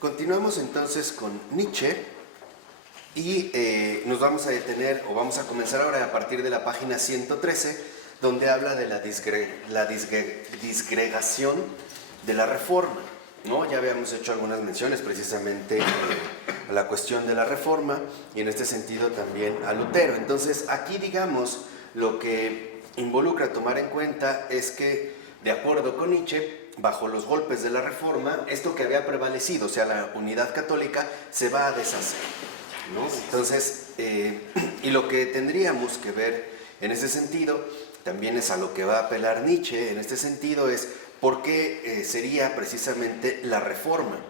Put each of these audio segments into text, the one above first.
Continuamos entonces con Nietzsche y nos vamos a detener, o vamos a comenzar ahora a partir de la página 113, donde habla de la disgregación de la reforma, ¿no? Ya habíamos hecho algunas menciones precisamente a la cuestión de la reforma y en este sentido también a Lutero. Entonces aquí, digamos, lo que involucra tomar en cuenta es que, de acuerdo con Nietzsche, bajo los golpes de la reforma, esto que había prevalecido, o sea, la unidad católica, se va a deshacer, ¿no? Entonces, y lo que tendríamos que ver en ese sentido, también es a lo que va a apelar Nietzsche en este sentido, es por qué sería precisamente la reforma.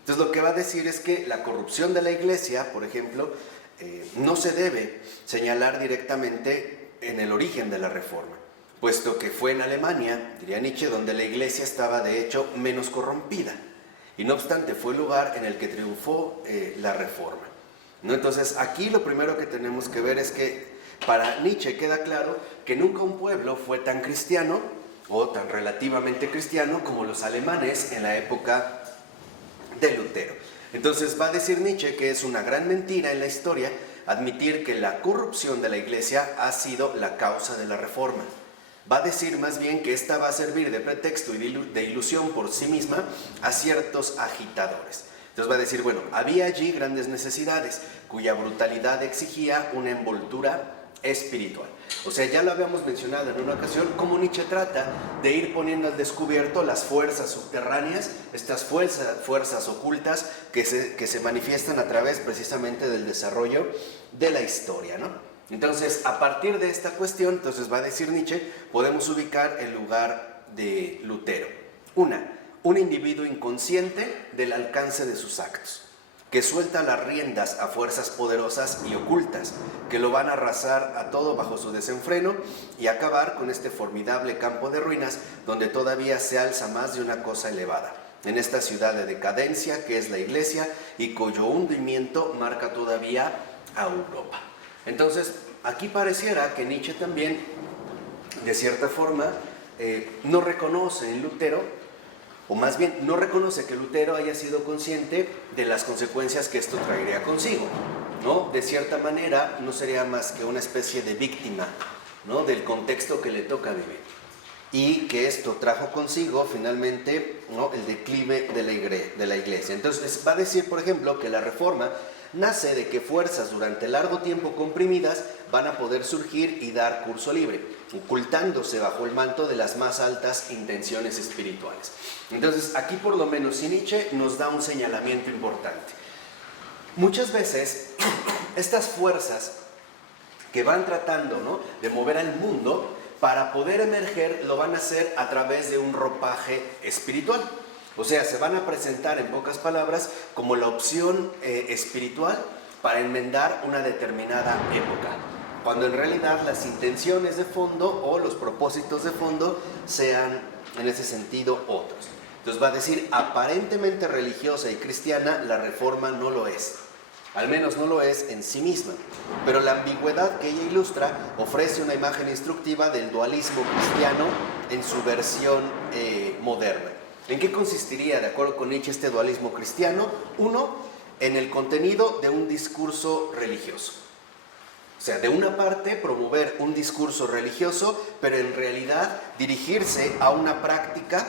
Entonces lo que va a decir es que la corrupción de la Iglesia, por ejemplo, no se debe señalar directamente en el origen de la reforma, puesto que fue en Alemania, diría Nietzsche, donde la Iglesia estaba de hecho menos corrompida, y no obstante fue el lugar en el que triunfó la reforma, ¿no? Entonces aquí lo primero que tenemos que ver es que para Nietzsche queda claro que nunca un pueblo fue tan cristiano o tan relativamente cristiano como los alemanes en la época de Lutero. Entonces va a decir Nietzsche que es una gran mentira en la historia admitir que la corrupción de la Iglesia ha sido la causa de la reforma. Va a decir más bien que esta va a servir de pretexto y de ilusión por sí misma a ciertos agitadores. Entonces va a decir, bueno, había allí grandes necesidades cuya brutalidad exigía una envoltura espiritual. O sea, ya lo habíamos mencionado en una ocasión, cómo Nietzsche trata de ir poniendo al descubierto las fuerzas subterráneas, estas fuerzas ocultas que se manifiestan a través precisamente del desarrollo de la historia, ¿no? Entonces, a partir de esta cuestión, entonces va a decir Nietzsche, podemos ubicar el lugar de Lutero. Un individuo inconsciente del alcance de sus actos, que suelta las riendas a fuerzas poderosas y ocultas, que lo van a arrasar a todo bajo su desenfreno y acabar con este formidable campo de ruinas donde todavía se alza más de una cosa elevada, en esta ciudad de decadencia que es la Iglesia y cuyo hundimiento marca todavía a Europa. Entonces, aquí pareciera que Nietzsche también, de cierta forma, no reconoce en Lutero, o más bien no reconoce que Lutero haya sido consciente de las consecuencias que esto traería consigo, ¿no? De cierta manera no sería más que una especie de víctima, ¿no? Del contexto que le toca vivir, y que esto trajo consigo finalmente, ¿no? El declive de la Iglesia. Entonces va a decir, por ejemplo, que la reforma nace de que fuerzas durante largo tiempo comprimidas van a poder surgir y dar curso libre, ocultándose bajo el manto de las más altas intenciones espirituales. Entonces, aquí por lo menos Nietzsche nos da un señalamiento importante. Muchas veces, estas fuerzas que van tratando, ¿no?, de mover al mundo, para poder emerger, lo van a hacer a través de un ropaje espiritual. O sea, se van a presentar, en pocas palabras, como la opción espiritual para enmendar una determinada época, cuando en realidad las intenciones de fondo o los propósitos de fondo sean, en ese sentido, otros. Entonces va a decir, aparentemente religiosa y cristiana, la reforma no lo es. Al menos no lo es en sí misma, pero la ambigüedad que ella ilustra ofrece una imagen instructiva del dualismo cristiano en su versión moderna. ¿En qué consistiría, de acuerdo con Nietzsche, este dualismo cristiano? Uno, en el contenido de un discurso religioso. O sea, de una parte, promover un discurso religioso, pero en realidad dirigirse a una práctica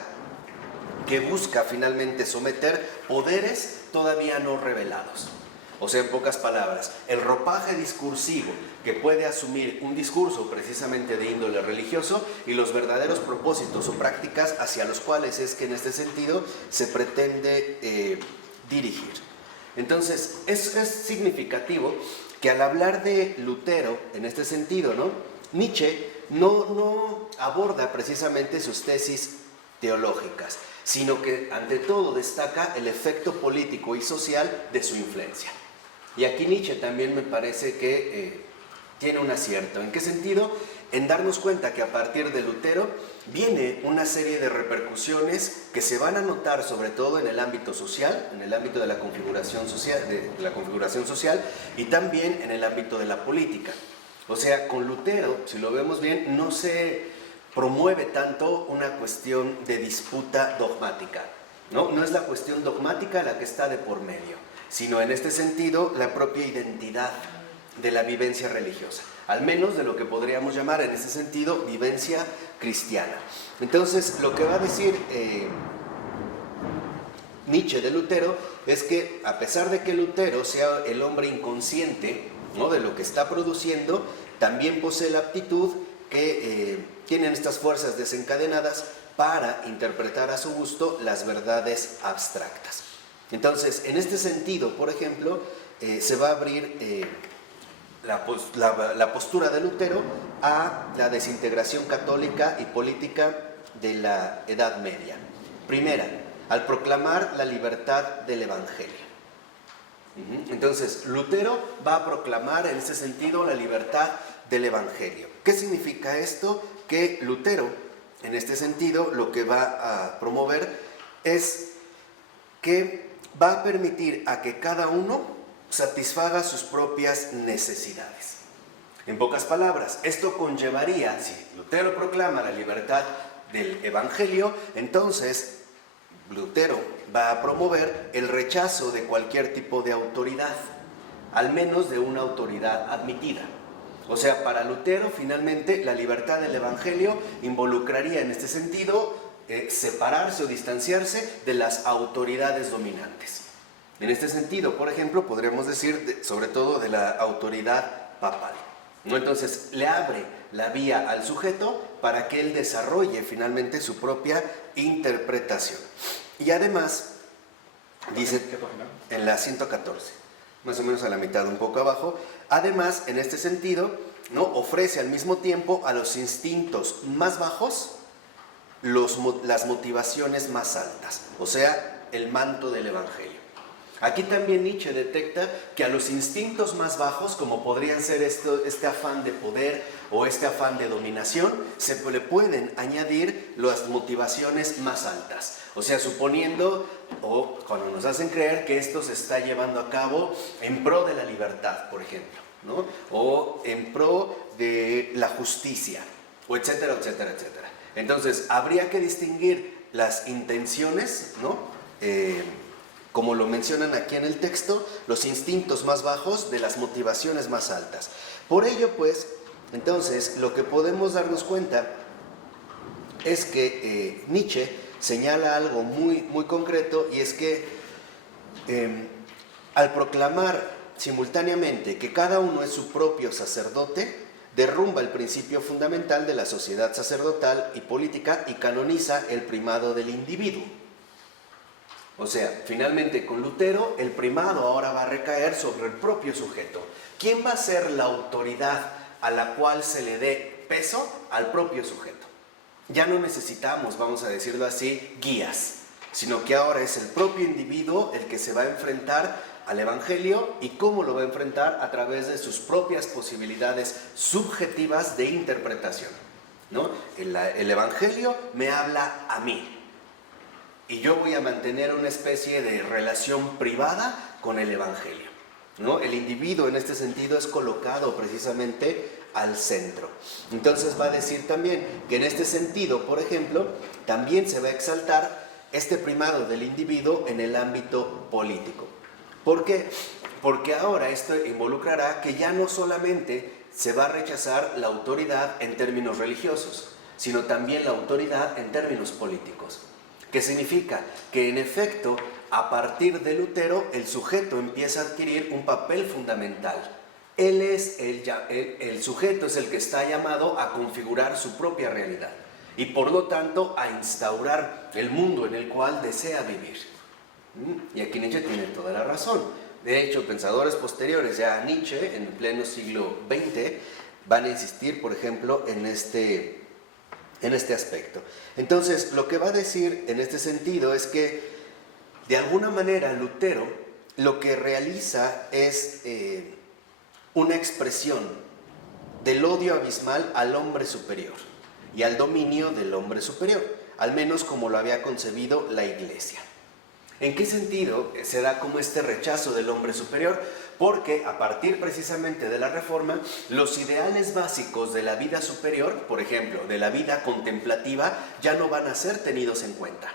que busca finalmente someter poderes todavía no revelados. O sea, en pocas palabras, el ropaje discursivo que puede asumir un discurso precisamente de índole religioso y los verdaderos propósitos o prácticas hacia los cuales es que en este sentido se pretende dirigir. Entonces, es significativo que al hablar de Lutero en este sentido, ¿no?, Nietzsche no aborda precisamente sus tesis teológicas, sino que ante todo destaca el efecto político y social de su influencia. Y aquí Nietzsche también me parece que tiene un acierto. ¿En qué sentido? En darnos cuenta que a partir de Lutero viene una serie de repercusiones que se van a notar sobre todo en el ámbito social, en el ámbito de la configuración social, y también en el ámbito de la política. O sea, con Lutero, si lo vemos bien, no se promueve tanto una cuestión de disputa dogmática, ¿no? No es la cuestión dogmática la que está de por medio, sino en este sentido la propia identidad de la vivencia religiosa, al menos de lo que podríamos llamar en ese sentido vivencia cristiana. Entonces, lo que va a decir Nietzsche de Lutero es que, a pesar de que Lutero sea el hombre inconsciente, ¿no?, de lo que está produciendo, también posee la aptitud que tienen estas fuerzas desencadenadas para interpretar a su gusto las verdades abstractas. Entonces, en este sentido, por ejemplo, se va a abrir la postura de Lutero a la desintegración católica y política de la Edad Media. Primera, al proclamar la libertad del Evangelio. Entonces, Lutero va a proclamar en ese sentido la libertad del Evangelio. ¿Qué significa esto? Que Lutero, en este sentido, lo que va a promover es que va a permitir a que cada uno satisfaga sus propias necesidades. En pocas palabras, esto conllevaría, si Lutero proclama la libertad del Evangelio, entonces Lutero va a promover el rechazo de cualquier tipo de autoridad, al menos de una autoridad admitida. O sea, para Lutero, finalmente, la libertad del Evangelio involucraría en este sentido separarse o distanciarse de las autoridades dominantes. En este sentido, por ejemplo, podríamos decir sobre todo de la autoridad papal, ¿no? Entonces, le abre la vía al sujeto para que él desarrolle finalmente su propia interpretación. Y además, dice en la 114, más o menos a la mitad, un poco abajo, además, en este sentido, ¿no?, ofrece al mismo tiempo a los instintos más bajos las motivaciones más altas, o sea, el manto del Evangelio. Aquí también Nietzsche detecta que a los instintos más bajos, como podrían ser este afán de poder o este afán de dominación, se le pueden añadir las motivaciones más altas. O sea, suponiendo, o cuando nos hacen creer que esto se está llevando a cabo en pro de la libertad, por ejemplo, ¿no?, o en pro de la justicia, o etcétera, etcétera, etcétera. Entonces, habría que distinguir las intenciones, ¿no?, como lo mencionan aquí en el texto, los instintos más bajos de las motivaciones más altas. Por ello, pues, entonces, lo que podemos darnos cuenta es que Nietzsche señala algo muy, muy concreto, y es que al proclamar simultáneamente que cada uno es su propio sacerdote, derrumba el principio fundamental de la sociedad sacerdotal y política y canoniza el primado del individuo. O sea, finalmente con Lutero el primado ahora va a recaer sobre el propio sujeto. ¿Quién va a ser la autoridad a la cual se le dé peso? Al propio sujeto. Ya no necesitamos, vamos a decirlo así, guías, sino que ahora es el propio individuo el que se va a enfrentar al Evangelio. ¿Y cómo lo va a enfrentar? A través de sus propias posibilidades subjetivas de interpretación, ¿no? El Evangelio me habla a mí, y yo voy a mantener una especie de relación privada con el Evangelio, ¿no? El individuo en este sentido es colocado precisamente al centro. Entonces va a decir también que en este sentido, por ejemplo, también se va a exaltar este primado del individuo en el ámbito político. ¿Por qué? Porque ahora esto involucrará que ya no solamente se va a rechazar la autoridad en términos religiosos, sino también la autoridad en términos políticos. ¿Qué significa? Que en efecto, a partir de Lutero, el sujeto empieza a adquirir un papel fundamental. Él es el sujeto es el que está llamado a configurar su propia realidad y por lo tanto a instaurar el mundo en el cual desea vivir. Y aquí Nietzsche tiene toda la razón. De hecho, pensadores posteriores ya a Nietzsche, en el pleno siglo XX, van a insistir, por ejemplo, en este aspecto. Entonces, lo que va a decir en este sentido es que, de alguna manera, Lutero lo que realiza es una expresión del odio abismal al hombre superior y al dominio del hombre superior, al menos como lo había concebido la Iglesia. ¿En qué sentido se da como este rechazo del hombre superior? Porque a partir precisamente de la Reforma, los ideales básicos de la vida superior, por ejemplo, de la vida contemplativa, ya no van a ser tenidos en cuenta.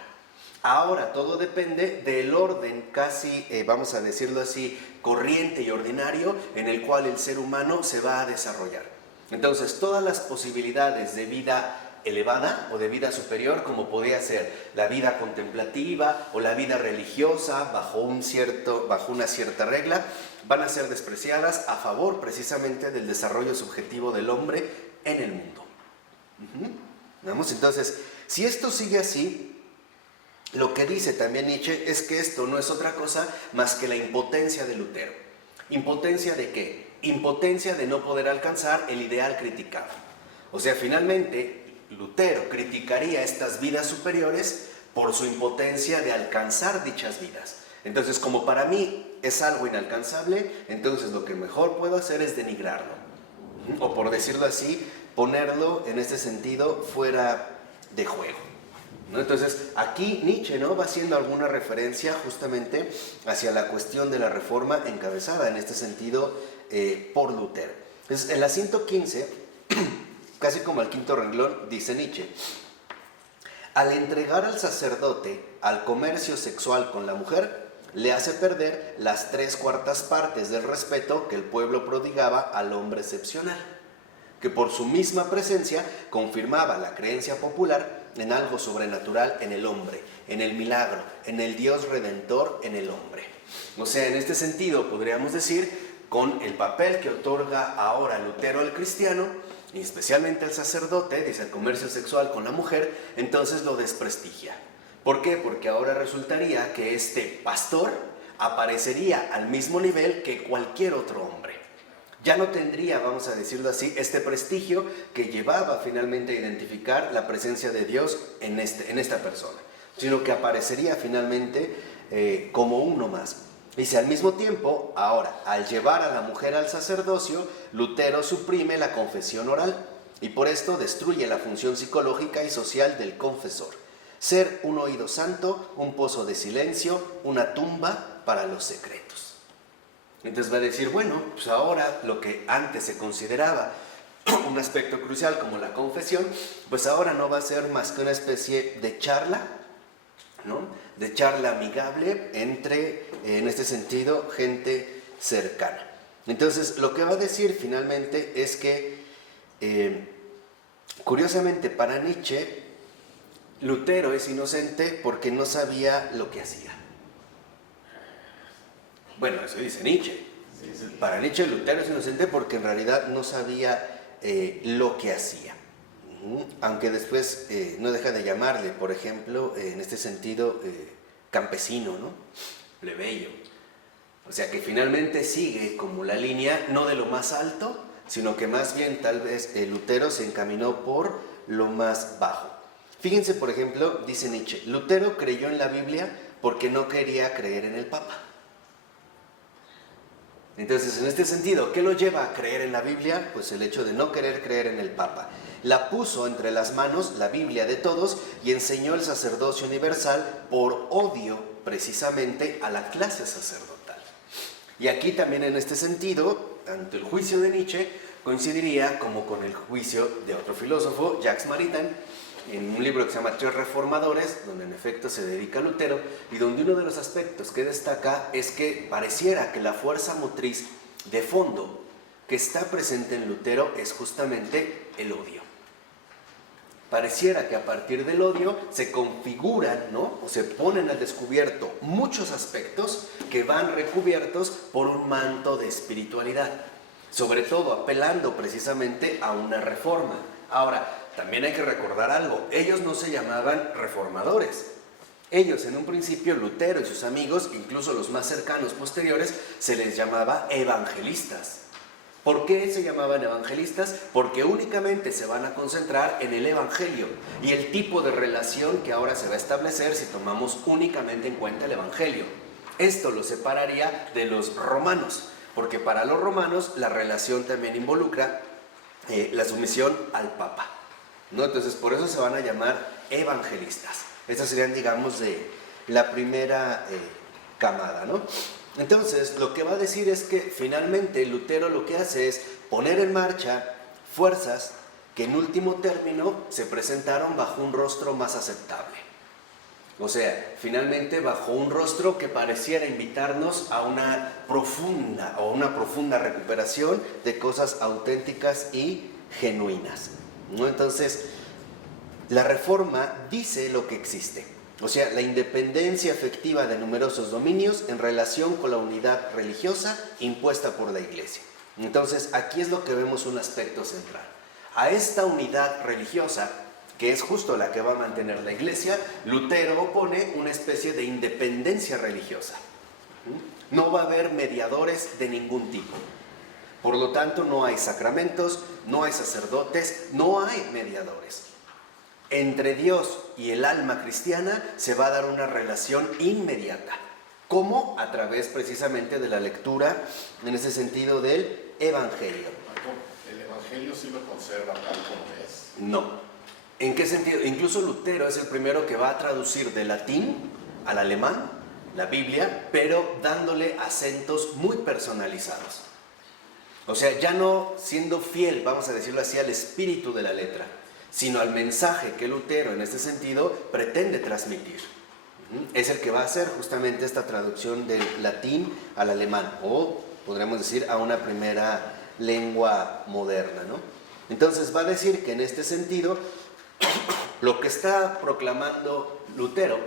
Ahora todo depende del orden casi, vamos a decirlo así, corriente y ordinario en el cual el ser humano se va a desarrollar. Entonces, todas las posibilidades de vida elevada o de vida superior, como podría ser la vida contemplativa o la vida religiosa bajo una cierta regla, van a ser despreciadas a favor precisamente del desarrollo subjetivo del hombre en el mundo. ¿Vamos? Entonces, si esto sigue así, lo que dice también Nietzsche es que esto no es otra cosa más que la impotencia de Lutero. ¿Impotencia de qué? Impotencia de no poder alcanzar el ideal criticado. O sea, finalmente, Lutero criticaría estas vidas superiores por su impotencia de alcanzar dichas vidas. Entonces, como para mí es algo inalcanzable, entonces lo que mejor puedo hacer es denigrarlo. O por decirlo así, ponerlo en este sentido fuera de juego, ¿no? Entonces, aquí Nietzsche, ¿no?, va haciendo alguna referencia justamente hacia la cuestión de la reforma encabezada en este sentido por Lutero. Entonces, en la 115, casi como al quinto renglón, dice Nietzsche: al entregar al sacerdote al comercio sexual con la mujer, le hace perder las 3/4 partes del respeto que el pueblo prodigaba al hombre excepcional, que por su misma presencia confirmaba la creencia popular en algo sobrenatural en el hombre, en el milagro, en el Dios redentor en el hombre. O sea, en este sentido podríamos decir, con el papel que otorga ahora Lutero al cristiano, y especialmente al sacerdote, dice el comercio sexual con la mujer, entonces lo desprestigia. ¿Por qué? Porque ahora resultaría que este pastor aparecería al mismo nivel que cualquier otro hombre. Ya no tendría, vamos a decirlo así, este prestigio que llevaba finalmente a identificar la presencia de Dios en esta persona, sino que aparecería finalmente como uno más. Dice, al mismo tiempo, ahora, al llevar a la mujer al sacerdocio, Lutero suprime la confesión oral y por esto destruye la función psicológica y social del confesor. Ser un oído santo, un pozo de silencio, una tumba para los secretos. Entonces va a decir, bueno, pues ahora lo que antes se consideraba un aspecto crucial como la confesión, pues ahora no va a ser más que una especie de charla, ¿no?, de charla amigable entre, en este sentido, gente cercana. Entonces, lo que va a decir finalmente es que, curiosamente para Nietzsche, Lutero es inocente porque no sabía lo que hacía. Bueno, eso dice Nietzsche. Para Nietzsche, Lutero es inocente porque en realidad no sabía lo que hacía. Aunque después no deja de llamarle, por ejemplo, en este sentido, campesino, ¿no?, plebeyo. O sea que finalmente sigue como la línea no de lo más alto, sino que más bien tal vez Lutero se encaminó por lo más bajo. Fíjense, por ejemplo, dice Nietzsche, Lutero creyó en la Biblia porque no quería creer en el Papa. Entonces, en este sentido, ¿qué lo lleva a creer en la Biblia? Pues el hecho de no querer creer en el Papa. La puso entre las manos, la Biblia de todos, y enseñó el sacerdocio universal por odio precisamente a la clase sacerdotal. Y aquí también en este sentido, ante el juicio de Nietzsche, coincidiría como con el juicio de otro filósofo, Jacques Maritain, en un libro que se llama Tres Reformadores, donde en efecto se dedica a Lutero, y donde uno de los aspectos que destaca es que pareciera que la fuerza motriz de fondo que está presente en Lutero es justamente el odio. Pareciera que a partir del odio se configuran, ¿no?, o se ponen al descubierto muchos aspectos que van recubiertos por un manto de espiritualidad, sobre todo apelando precisamente a una reforma. Ahora, también hay que recordar algo, ellos no se llamaban reformadores. Ellos en un principio, Lutero y sus amigos, incluso los más cercanos posteriores, se les llamaba evangelistas. ¿Por qué se llamaban evangelistas? Porque únicamente se van a concentrar en el evangelio y el tipo de relación que ahora se va a establecer si tomamos únicamente en cuenta el evangelio. Esto lo separaría de los romanos, porque para los romanos la relación también involucra la sumisión al Papa, ¿no? Entonces por eso se van a llamar evangelistas. Estas serían, digamos, de la primera camada, ¿no? Entonces lo que va a decir es que finalmente Lutero lo que hace es poner en marcha fuerzas que en último término se presentaron bajo un rostro más aceptable. O sea, finalmente bajo un rostro que pareciera invitarnos a una profunda recuperación de cosas auténticas y genuinas, ¿no? Entonces, la Reforma dice lo que existe, o sea, la independencia efectiva de numerosos dominios en relación con la unidad religiosa impuesta por la Iglesia. Entonces, aquí es lo que vemos un aspecto central. A esta unidad religiosa, que es justo la que va a mantener la Iglesia, Lutero opone una especie de independencia religiosa. No va a haber mediadores de ningún tipo. Por lo tanto, no hay sacramentos, no hay sacerdotes, no hay mediadores. Entre Dios y el alma cristiana se va a dar una relación inmediata. ¿Cómo? A través precisamente de la lectura, en ese sentido, del Evangelio. ¿El Evangelio sí lo conserva tal como es? No. ¿En qué sentido? Incluso Lutero es el primero que va a traducir del latín al alemán la Biblia, pero dándole acentos muy personalizados. O sea, ya no siendo fiel, vamos a decirlo así, al espíritu de la letra, sino al mensaje que Lutero en este sentido pretende transmitir. Es el que va a hacer justamente esta traducción del latín al alemán, o podríamos decir a una primera lengua moderna, ¿no? Entonces va a decir que en este sentido lo que está proclamando Lutero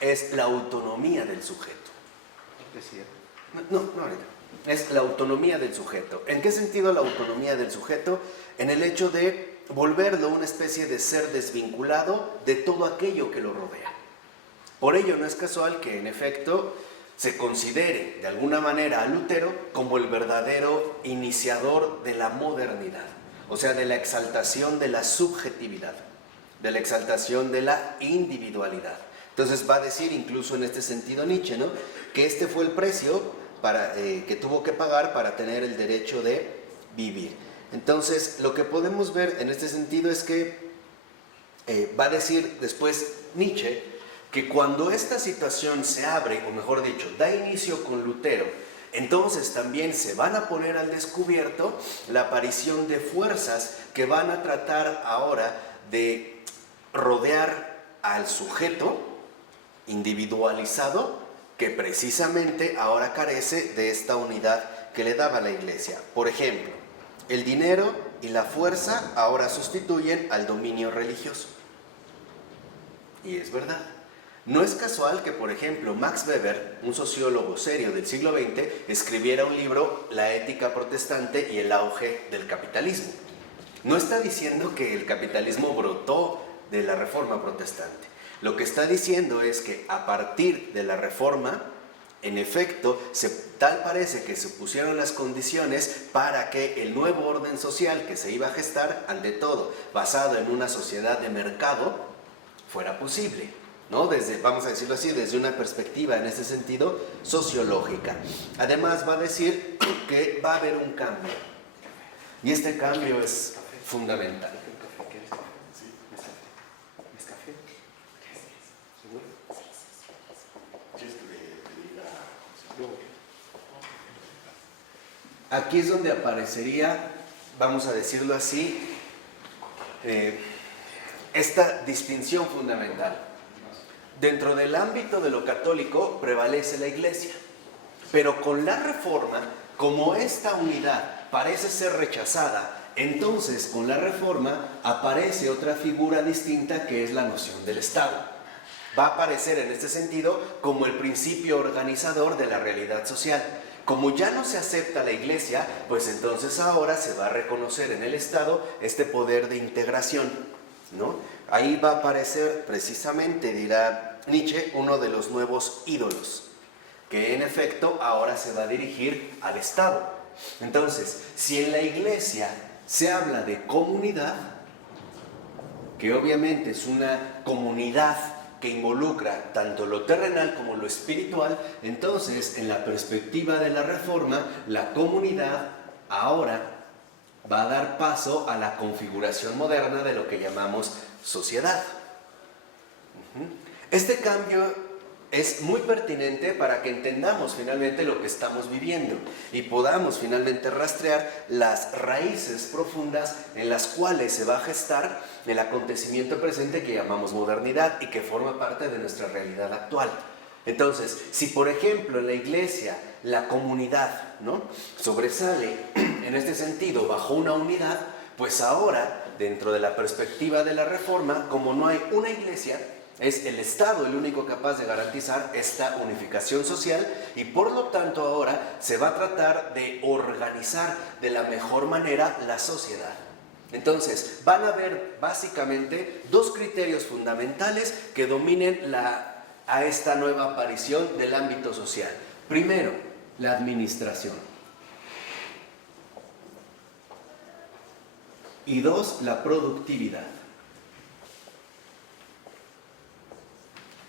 es la autonomía del sujeto. No, ahorita. Es la autonomía del sujeto. ¿En qué sentido la autonomía del sujeto? En el hecho de volverlo una especie de ser desvinculado de todo aquello que lo rodea. Por ello no es casual que en efecto se considere de alguna manera a Lutero como el verdadero iniciador de la modernidad, o sea, de la exaltación de la subjetividad, de la exaltación de la individualidad. Entonces va a decir incluso en este sentido Nietzsche, ¿no?, que este fue el precio que tuvo que pagar para tener el derecho de vivir. Entonces lo que podemos ver en este sentido es que va a decir después Nietzsche que cuando esta situación se abre, o mejor dicho, da inicio con Lutero, entonces también se van a poner al descubierto la aparición de fuerzas que van a tratar ahora de rodear al sujeto individualizado que precisamente ahora carece de esta unidad que le daba la Iglesia. Por ejemplo, el dinero y la fuerza ahora sustituyen al dominio religioso. Y es verdad. No es casual que, por ejemplo, Max Weber, un sociólogo serio del siglo XX, escribiera un libro, La ética protestante y el auge del capitalismo. No está diciendo que el capitalismo brotó de la Reforma protestante. Lo que está diciendo es que a partir de la Reforma, en efecto, tal parece que se pusieron las condiciones para que el nuevo orden social que se iba a gestar, ante todo basado en una sociedad de mercado, fuera posible, ¿no? Desde, vamos a decirlo así, desde una perspectiva en ese sentido sociológica. Además va a decir que va a haber un cambio, y este cambio es fundamental. Aquí es donde aparecería, vamos a decirlo así, esta distinción fundamental. Dentro del ámbito de lo católico prevalece la Iglesia, pero con la Reforma, como esta unidad parece ser rechazada, entonces con la Reforma aparece otra figura distinta que es la noción del Estado. Va a aparecer en este sentido como el principio organizador de la realidad social. Como ya no se acepta la Iglesia, pues entonces ahora se va a reconocer en el Estado este poder de integración, ¿no? Ahí va a aparecer precisamente, dirá Nietzsche, uno de los nuevos ídolos, que en efecto ahora se va a dirigir al Estado. Entonces, si en la Iglesia se habla de comunidad, que obviamente es una comunidad que involucra tanto lo terrenal como lo espiritual, entonces en la perspectiva de la Reforma, la comunidad ahora va a dar paso a la configuración moderna de lo que llamamos sociedad. Este cambio es muy pertinente para que entendamos finalmente lo que estamos viviendo y podamos finalmente rastrear las raíces profundas en las cuales se va a gestar el acontecimiento presente que llamamos modernidad y que forma parte de nuestra realidad actual. Entonces, si por ejemplo en la iglesia la comunidad, ¿no?, sobresale en este sentido bajo una unidad, pues ahora, dentro de la perspectiva de la reforma, como no hay una iglesia, es el Estado el único capaz de garantizar esta unificación social y por lo tanto ahora se va a tratar de organizar de la mejor manera la sociedad. Entonces, van a haber básicamente dos criterios fundamentales que dominen a esta nueva aparición del ámbito social. Primero, la administración. Y dos, la productividad.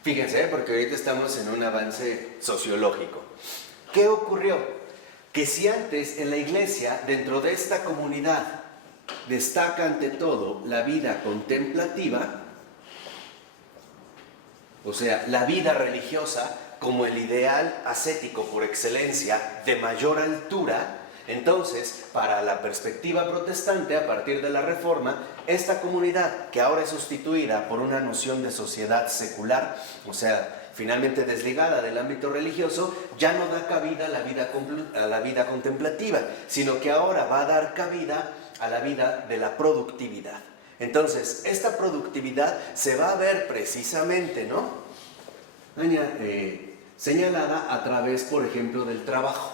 Fíjense, porque ahorita estamos en un avance sociológico. ¿Qué ocurrió? Que si antes en la iglesia, dentro de esta comunidad, destaca ante todo la vida contemplativa, o sea, la vida religiosa como el ideal ascético por excelencia de mayor altura, entonces, para la perspectiva protestante, a partir de la Reforma, esta comunidad, que ahora es sustituida por una noción de sociedad secular, o sea, finalmente desligada del ámbito religioso, ya no da cabida a la vida contemplativa, sino que ahora va a dar cabida a la vida de la productividad. Entonces, esta productividad se va a ver precisamente, ¿no?, señalada a través, por ejemplo, del trabajo.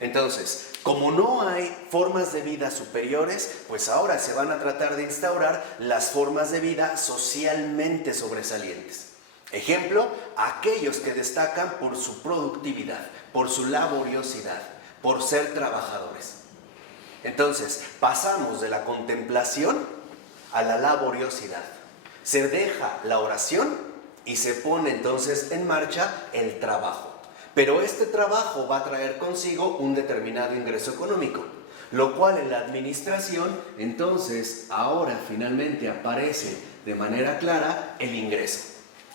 Entonces, como no hay formas de vida superiores, pues ahora se van a tratar de instaurar las formas de vida socialmente sobresalientes. Ejemplo, aquellos que destacan por su productividad, por su laboriosidad, por ser trabajadores. Entonces, pasamos de la contemplación a la laboriosidad. Se deja la oración y se pone entonces en marcha el trabajo. Pero este trabajo va a traer consigo un determinado ingreso económico, lo cual en la administración, entonces, ahora finalmente aparece de manera clara el ingreso.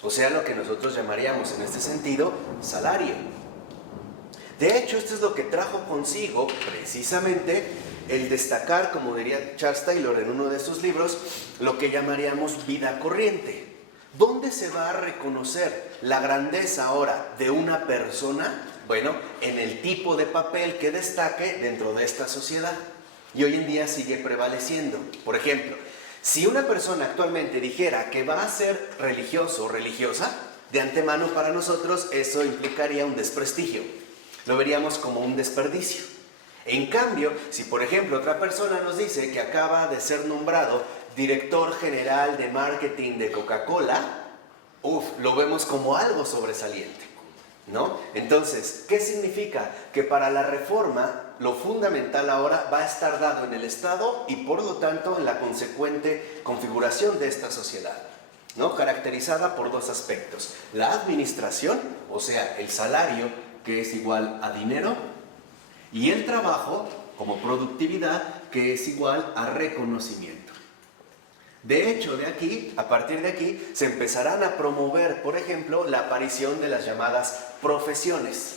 O sea, lo que nosotros llamaríamos en este sentido salario. De hecho, esto es lo que trajo consigo precisamente el destacar, como diría Charles Taylor en uno de sus libros, lo que llamaríamos vida corriente. ¿Dónde se va a reconocer la grandeza ahora de una persona? Bueno, en el tipo de papel que destaque dentro de esta sociedad. Y hoy en día sigue prevaleciendo. Por ejemplo, si una persona actualmente dijera que va a ser religioso o religiosa, de antemano para nosotros eso implicaría un desprestigio. Lo veríamos como un desperdicio. En cambio, si por ejemplo otra persona nos dice que acaba de ser nombrado director general de marketing de Coca-Cola, lo vemos como algo sobresaliente, ¿no? Entonces, ¿qué significa? Que para la reforma lo fundamental ahora va a estar dado en el Estado y por lo tanto en la consecuente configuración de esta sociedad, ¿no?, caracterizada por dos aspectos: la administración, o sea, el salario, que es igual a dinero, y el trabajo como productividad, que es igual a reconocimiento. De hecho, a partir de aquí, se empezarán a promover, por ejemplo, la aparición de las llamadas profesiones.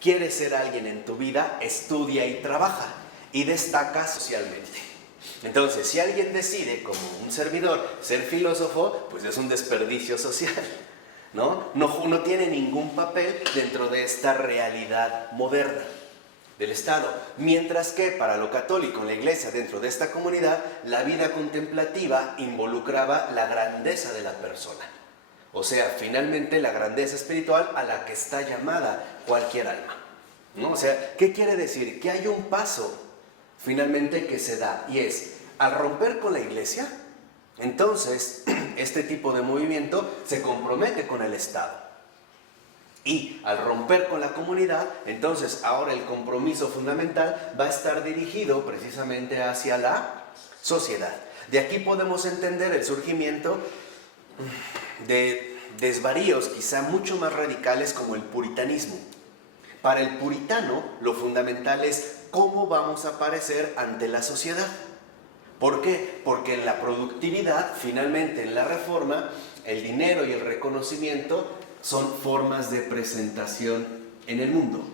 ¿Quieres ser alguien en tu vida? Estudia y trabaja y destaca socialmente. Entonces, si alguien decide, como un servidor, ser filósofo, pues es un desperdicio social, ¿no? No tiene ningún papel dentro de esta realidad moderna del Estado, mientras que para lo católico, la Iglesia, dentro de esta comunidad, la vida contemplativa involucraba la grandeza de la persona, o sea, finalmente la grandeza espiritual a la que está llamada cualquier alma, ¿no? O sea, ¿qué quiere decir? Que hay un paso finalmente que se da, y es, al romper con la Iglesia, entonces este tipo de movimiento se compromete con el Estado. Y al romper con la comunidad, entonces ahora el compromiso fundamental va a estar dirigido precisamente hacia la sociedad. De aquí podemos entender el surgimiento de desvaríos quizá mucho más radicales como el puritanismo. Para el puritano, lo fundamental es cómo vamos a aparecer ante la sociedad. ¿Por qué? Porque en la productividad, finalmente en la reforma, el dinero y el reconocimiento son formas de presentación en el mundo.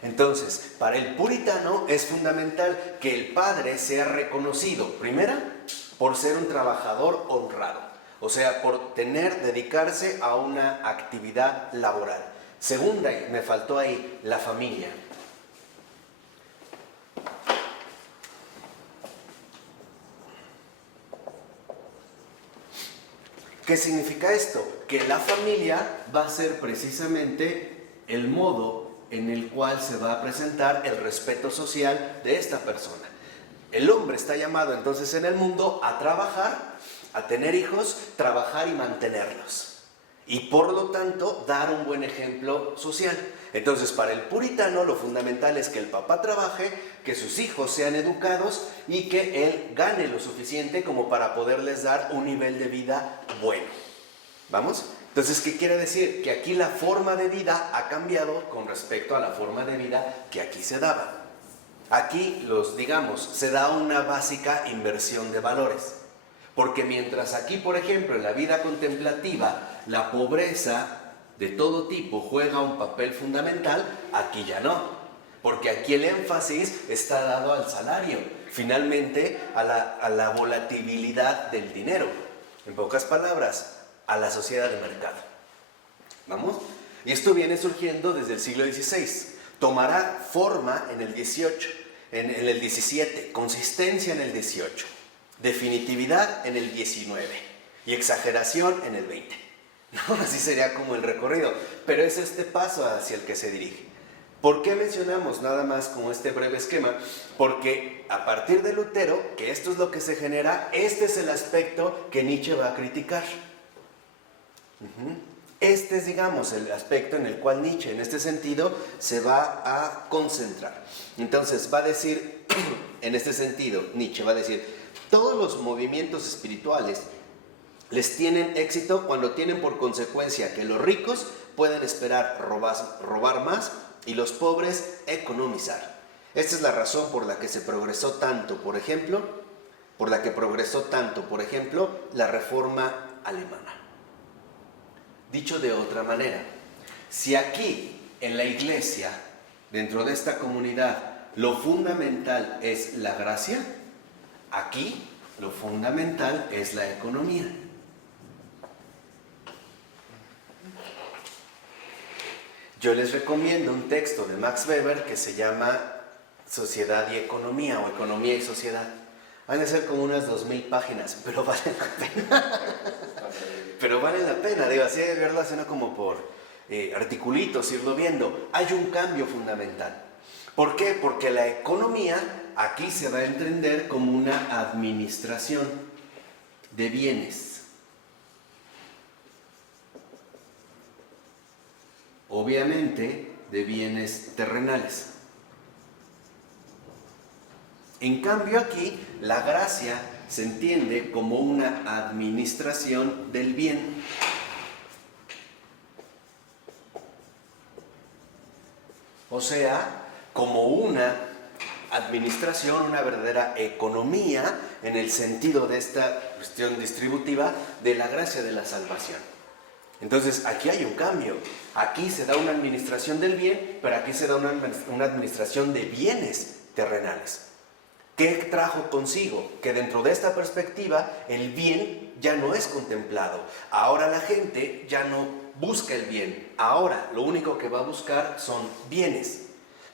Entonces, para el puritano es fundamental que el padre sea reconocido, primera, por ser un trabajador honrado, o sea, por dedicarse a una actividad laboral. Segunda, y me faltó ahí, la familia. ¿Qué significa esto? Que la familia va a ser precisamente el modo en el cual se va a presentar el respeto social de esta persona. El hombre está llamado entonces en el mundo a trabajar, a tener hijos, trabajar y mantenerlos. Y por lo tanto, dar un buen ejemplo social. Entonces, para el puritano lo fundamental es que el papá trabaje, que sus hijos sean educados y que él gane lo suficiente como para poderles dar un nivel de vida bueno. ¿Vamos? Entonces, ¿qué quiere decir? Que aquí la forma de vida ha cambiado con respecto a la forma de vida que aquí se daba. Aquí, se da una básica inversión de valores. Porque mientras aquí, por ejemplo, en la vida contemplativa, la pobreza de todo tipo juega un papel fundamental, aquí ya no. Porque aquí el énfasis está dado al salario, finalmente a la volatilidad del dinero. En pocas palabras, a la sociedad de mercado. ¿Vamos? Y esto viene surgiendo desde el siglo XVI. Tomará forma en el XVIII, en el XVII, consistencia en el XVIII, definitividad en el XIX y exageración en el XX. ¿No? Así sería como el recorrido, pero es este paso hacia el que se dirige. ¿Por qué mencionamos nada más como este breve esquema? Porque a partir de Lutero, que esto es lo que se genera, este es el aspecto que Nietzsche va a criticar. Este es, el aspecto en el cual Nietzsche, en este sentido, se va a concentrar. Entonces, va a decir, en este sentido, Nietzsche va a decir, todos los movimientos espirituales les tienen éxito cuando tienen por consecuencia que los ricos pueden esperar robar más y los pobres economizar. Esta es la razón por la que progresó tanto, por ejemplo, la Reforma alemana. Dicho de otra manera, si aquí en la iglesia, dentro de esta comunidad, lo fundamental es la gracia, aquí lo fundamental es la economía. Yo les recomiendo un texto de Max Weber que se llama Sociedad y Economía, o Economía y Sociedad. Van a ser como unas 2000 páginas, pero valen la pena. Pero vale la pena, así de verlo, sino como por articulitos, irlo viendo. Hay un cambio fundamental. ¿Por qué? Porque la economía aquí se va a entender como una administración de bienes. Obviamente, de bienes terrenales. En cambio aquí, la gracia se entiende como una administración del bien. O sea, como una administración, una verdadera economía en el sentido de esta cuestión distributiva de la gracia de la salvación. Entonces, aquí hay un cambio. Aquí se da una administración del bien, pero aquí se da una administración de bienes terrenales. ¿Qué trajo consigo? Que dentro de esta perspectiva el bien ya no es contemplado. Ahora la gente ya no busca el bien. Ahora lo único que va a buscar son bienes.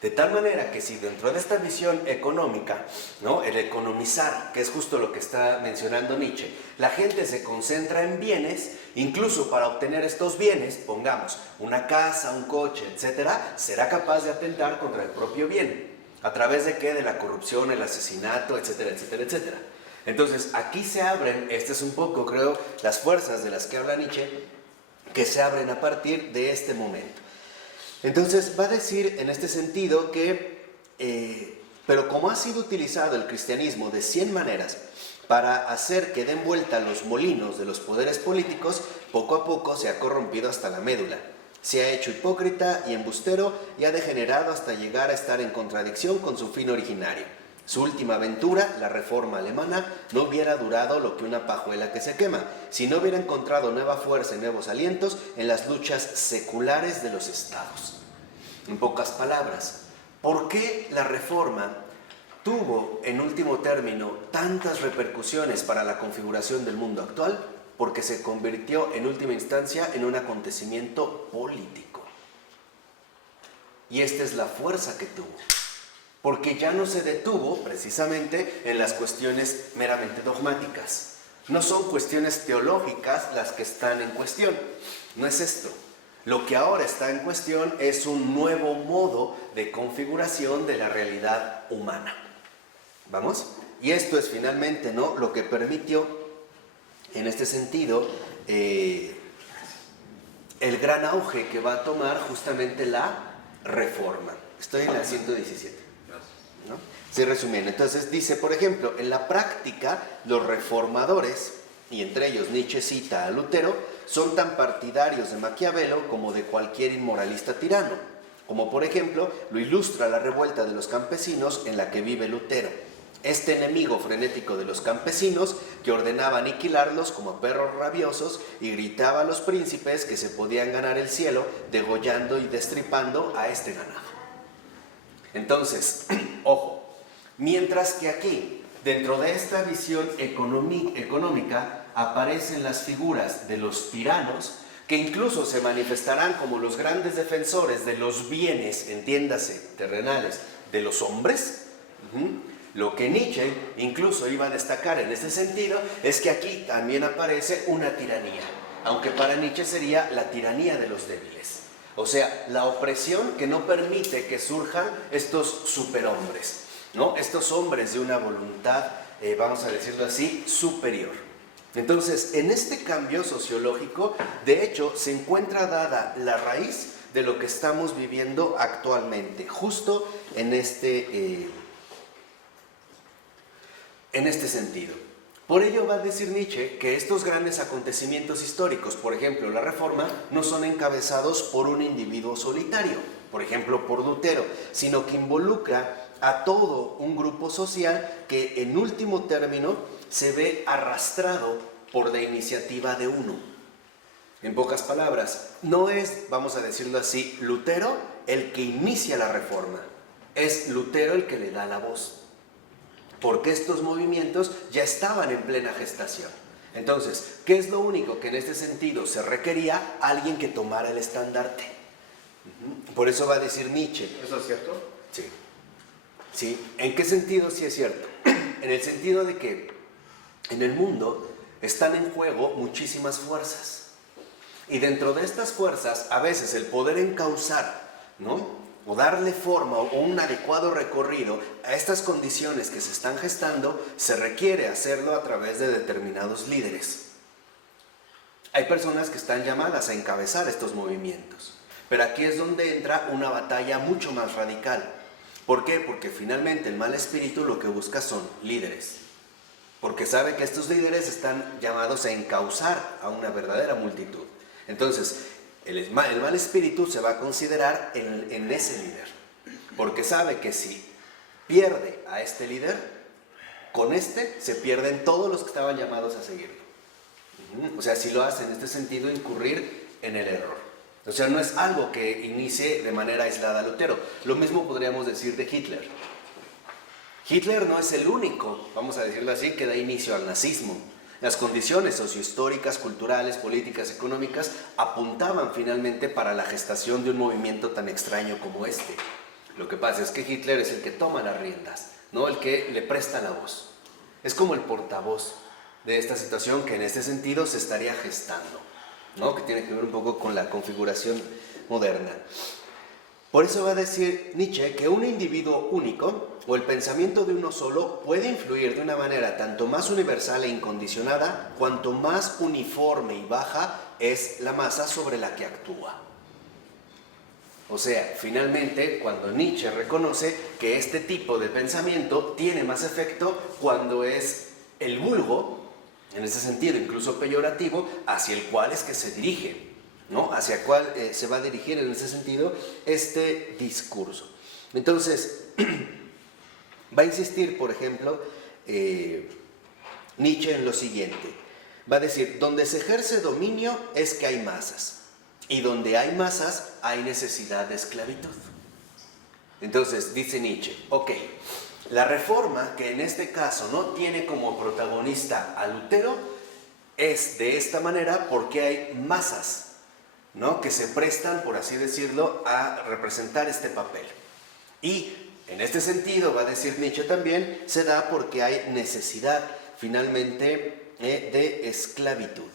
De tal manera que si dentro de esta visión económica, ¿no?, el economizar, que es justo lo que está mencionando Nietzsche, la gente se concentra en bienes, incluso para obtener estos bienes, pongamos una casa, un coche, etcétera, será capaz de atentar contra el propio bien. ¿A través de qué? De la corrupción, el asesinato, etcétera, etcétera, etcétera. Entonces, aquí se abren, es un poco, creo, las fuerzas de las que habla Nietzsche, que se abren a partir de este momento. Entonces, va a decir en este sentido que, pero como ha sido utilizado el cristianismo de 100 maneras para hacer que den vuelta los molinos de los poderes políticos, poco a poco se ha corrompido hasta la médula. Se ha hecho hipócrita y embustero y ha degenerado hasta llegar a estar en contradicción con su fin originario. Su última aventura, la Reforma alemana, no hubiera durado lo que una pajuela que se quema, si no hubiera encontrado nueva fuerza y nuevos alientos en las luchas seculares de los estados. En pocas palabras, ¿por qué la Reforma tuvo, en último término, tantas repercusiones para la configuración del mundo actual? Porque se convirtió, en última instancia, en un acontecimiento político. Y esta es la fuerza que tuvo. Porque ya no se detuvo, precisamente, en las cuestiones meramente dogmáticas. No son cuestiones teológicas las que están en cuestión. No es esto. Lo que ahora está en cuestión es un nuevo modo de configuración de la realidad humana. ¿Vamos? Y esto es finalmente, ¿no?, lo que permitió, en este sentido, el gran auge que va a tomar justamente la Reforma. Estoy en la 117. ¿No? Sí, resumiendo. Entonces dice, por ejemplo, en la práctica, los reformadores, y entre ellos Nietzsche cita a Lutero, son tan partidarios de Maquiavelo como de cualquier inmoralista tirano, como por ejemplo lo ilustra la revuelta de los campesinos en la que vive Lutero. Este enemigo frenético de los campesinos, que ordenaba aniquilarlos como perros rabiosos y gritaba a los príncipes que se podían ganar el cielo degollando y destripando a este ganado. Entonces, ojo, mientras que aquí, dentro de esta visión económica, aparecen las figuras de los tiranos, que incluso se manifestarán como los grandes defensores de los bienes, entiéndase, terrenales, de los hombres. Lo que Nietzsche incluso iba a destacar en este sentido es que aquí también aparece una tiranía, aunque para Nietzsche sería la tiranía de los débiles. O sea, la opresión que no permite que surjan estos superhombres, ¿no? Estos hombres de una voluntad, vamos a decirlo así, superior. Entonces, en este cambio sociológico, de hecho, se encuentra dada la raíz de lo que estamos viviendo actualmente, justo en este sentido. Por ello va a decir Nietzsche que estos grandes acontecimientos históricos, por ejemplo la Reforma, no son encabezados por un individuo solitario, por ejemplo por Lutero, sino que involucra a todo un grupo social que en último término se ve arrastrado por la iniciativa de uno. En pocas palabras, no es, vamos a decirlo así, Lutero el que inicia la Reforma, es Lutero el que le da la voz. Porque estos movimientos ya estaban en plena gestación. Entonces, ¿qué es lo único que en este sentido se requería? Alguien que tomara el estandarte. Por eso va a decir Nietzsche. ¿Eso es cierto? Sí. ¿Sí? ¿En qué sentido sí es cierto? En el sentido de que en el mundo están en juego muchísimas fuerzas. Y dentro de estas fuerzas, a veces el poder encauzar, ¿no?, o darle forma o un adecuado recorrido a estas condiciones que se están gestando, se requiere hacerlo a través de determinados líderes. Hay personas que están llamadas a encabezar estos movimientos, pero aquí es donde entra una batalla mucho más radical. ¿Por qué? Porque finalmente el mal espíritu lo que busca son líderes, porque sabe que estos líderes están llamados a encauzar a una verdadera multitud. Entonces, el mal espíritu se va a considerar en ese líder, porque sabe que si pierde a este líder, con este se pierden todos los que estaban llamados a seguirlo. O sea, si lo hace en este sentido, incurrir en el error. O sea, no es algo que inicie de manera aislada Lutero. Lo mismo podríamos decir de Hitler. Hitler no es el único, vamos a decirlo así, que da inicio al nazismo. Las condiciones sociohistóricas, culturales, políticas, económicas apuntaban finalmente para la gestación de un movimiento tan extraño como este. Lo que pasa es que Hitler es el que toma las riendas, ¿no?, el que le presta la voz. Es como el portavoz de esta situación que en este sentido se estaría gestando, ¿no?, que tiene que ver un poco con la configuración moderna. Por eso va a decir Nietzsche que un individuo único o el pensamiento de uno solo puede influir de una manera tanto más universal e incondicionada cuanto más uniforme y baja es la masa sobre la que actúa. O sea, finalmente, cuando Nietzsche reconoce que este tipo de pensamiento tiene más efecto cuando es el vulgo, en ese sentido incluso peyorativo, hacia el cual es que se dirige, ¿no?, hacia el cual se va a dirigir en ese sentido este discurso. Entonces, Va a insistir, por ejemplo, Nietzsche en lo siguiente. Va a decir, donde se ejerce dominio es que hay masas. Y donde hay masas hay necesidad de esclavitud. Entonces, dice Nietzsche, ok, la reforma, que en este caso no tiene como protagonista a Lutero, es de esta manera porque hay masas, ¿no?, que se prestan, por así decirlo, a representar este papel. Y en este sentido, va a decir Nietzsche también, se da porque hay necesidad finalmente de esclavitud.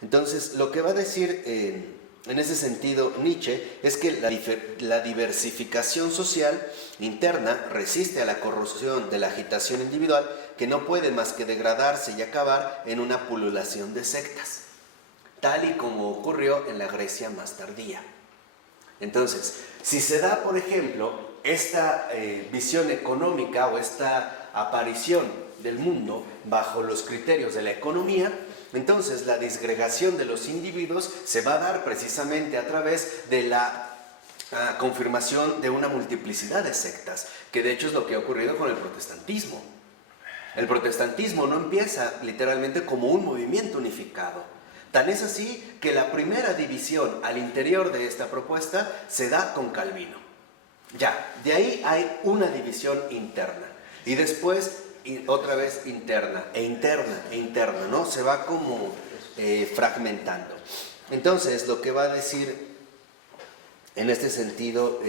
Entonces, lo que va a decir en ese sentido Nietzsche es que la diversificación social interna resiste a la corrosión de la agitación individual, que no puede más que degradarse y acabar en una pululación de sectas, tal y como ocurrió en la Grecia más tardía. Entonces, si se da, por ejemplo, esta visión económica o esta aparición del mundo bajo los criterios de la economía, entonces la disgregación de los individuos se va a dar precisamente a través de la confirmación de una multiplicidad de sectas, que de hecho es lo que ha ocurrido con el protestantismo. El protestantismo no empieza literalmente como un movimiento unificado. Tan es así que la primera división al interior de esta propuesta se da con Calvino. Ya, de ahí hay una división interna. Y después otra vez interna, ¿no? Se va como fragmentando. Entonces, lo que va a decir en este sentido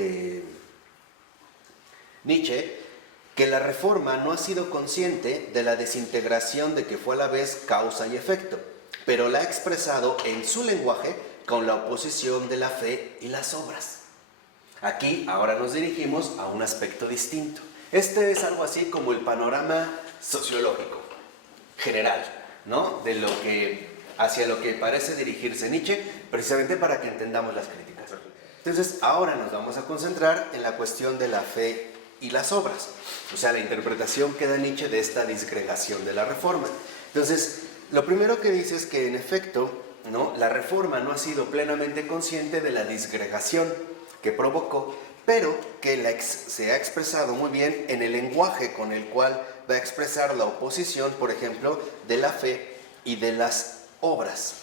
Nietzsche, que la reforma no ha sido consciente de la desintegración de que fue a la vez causa y efecto, pero la ha expresado en su lenguaje con la oposición de la fe y las obras. Aquí ahora nos dirigimos a un aspecto distinto. Este es algo así como el panorama sociológico general, ¿no?, de lo que, hacia lo que parece dirigirse Nietzsche, precisamente para que entendamos las críticas. Entonces, ahora nos vamos a concentrar en la cuestión de la fe y las obras, o sea, la interpretación que da Nietzsche de esta disgregación de la reforma. Entonces, lo primero que dice es que, en efecto, ¿no?, la reforma no ha sido plenamente consciente de la disgregación que provocó, pero que se ha expresado muy bien en el lenguaje con el cual va a expresar la oposición, por ejemplo, de la fe y de las obras.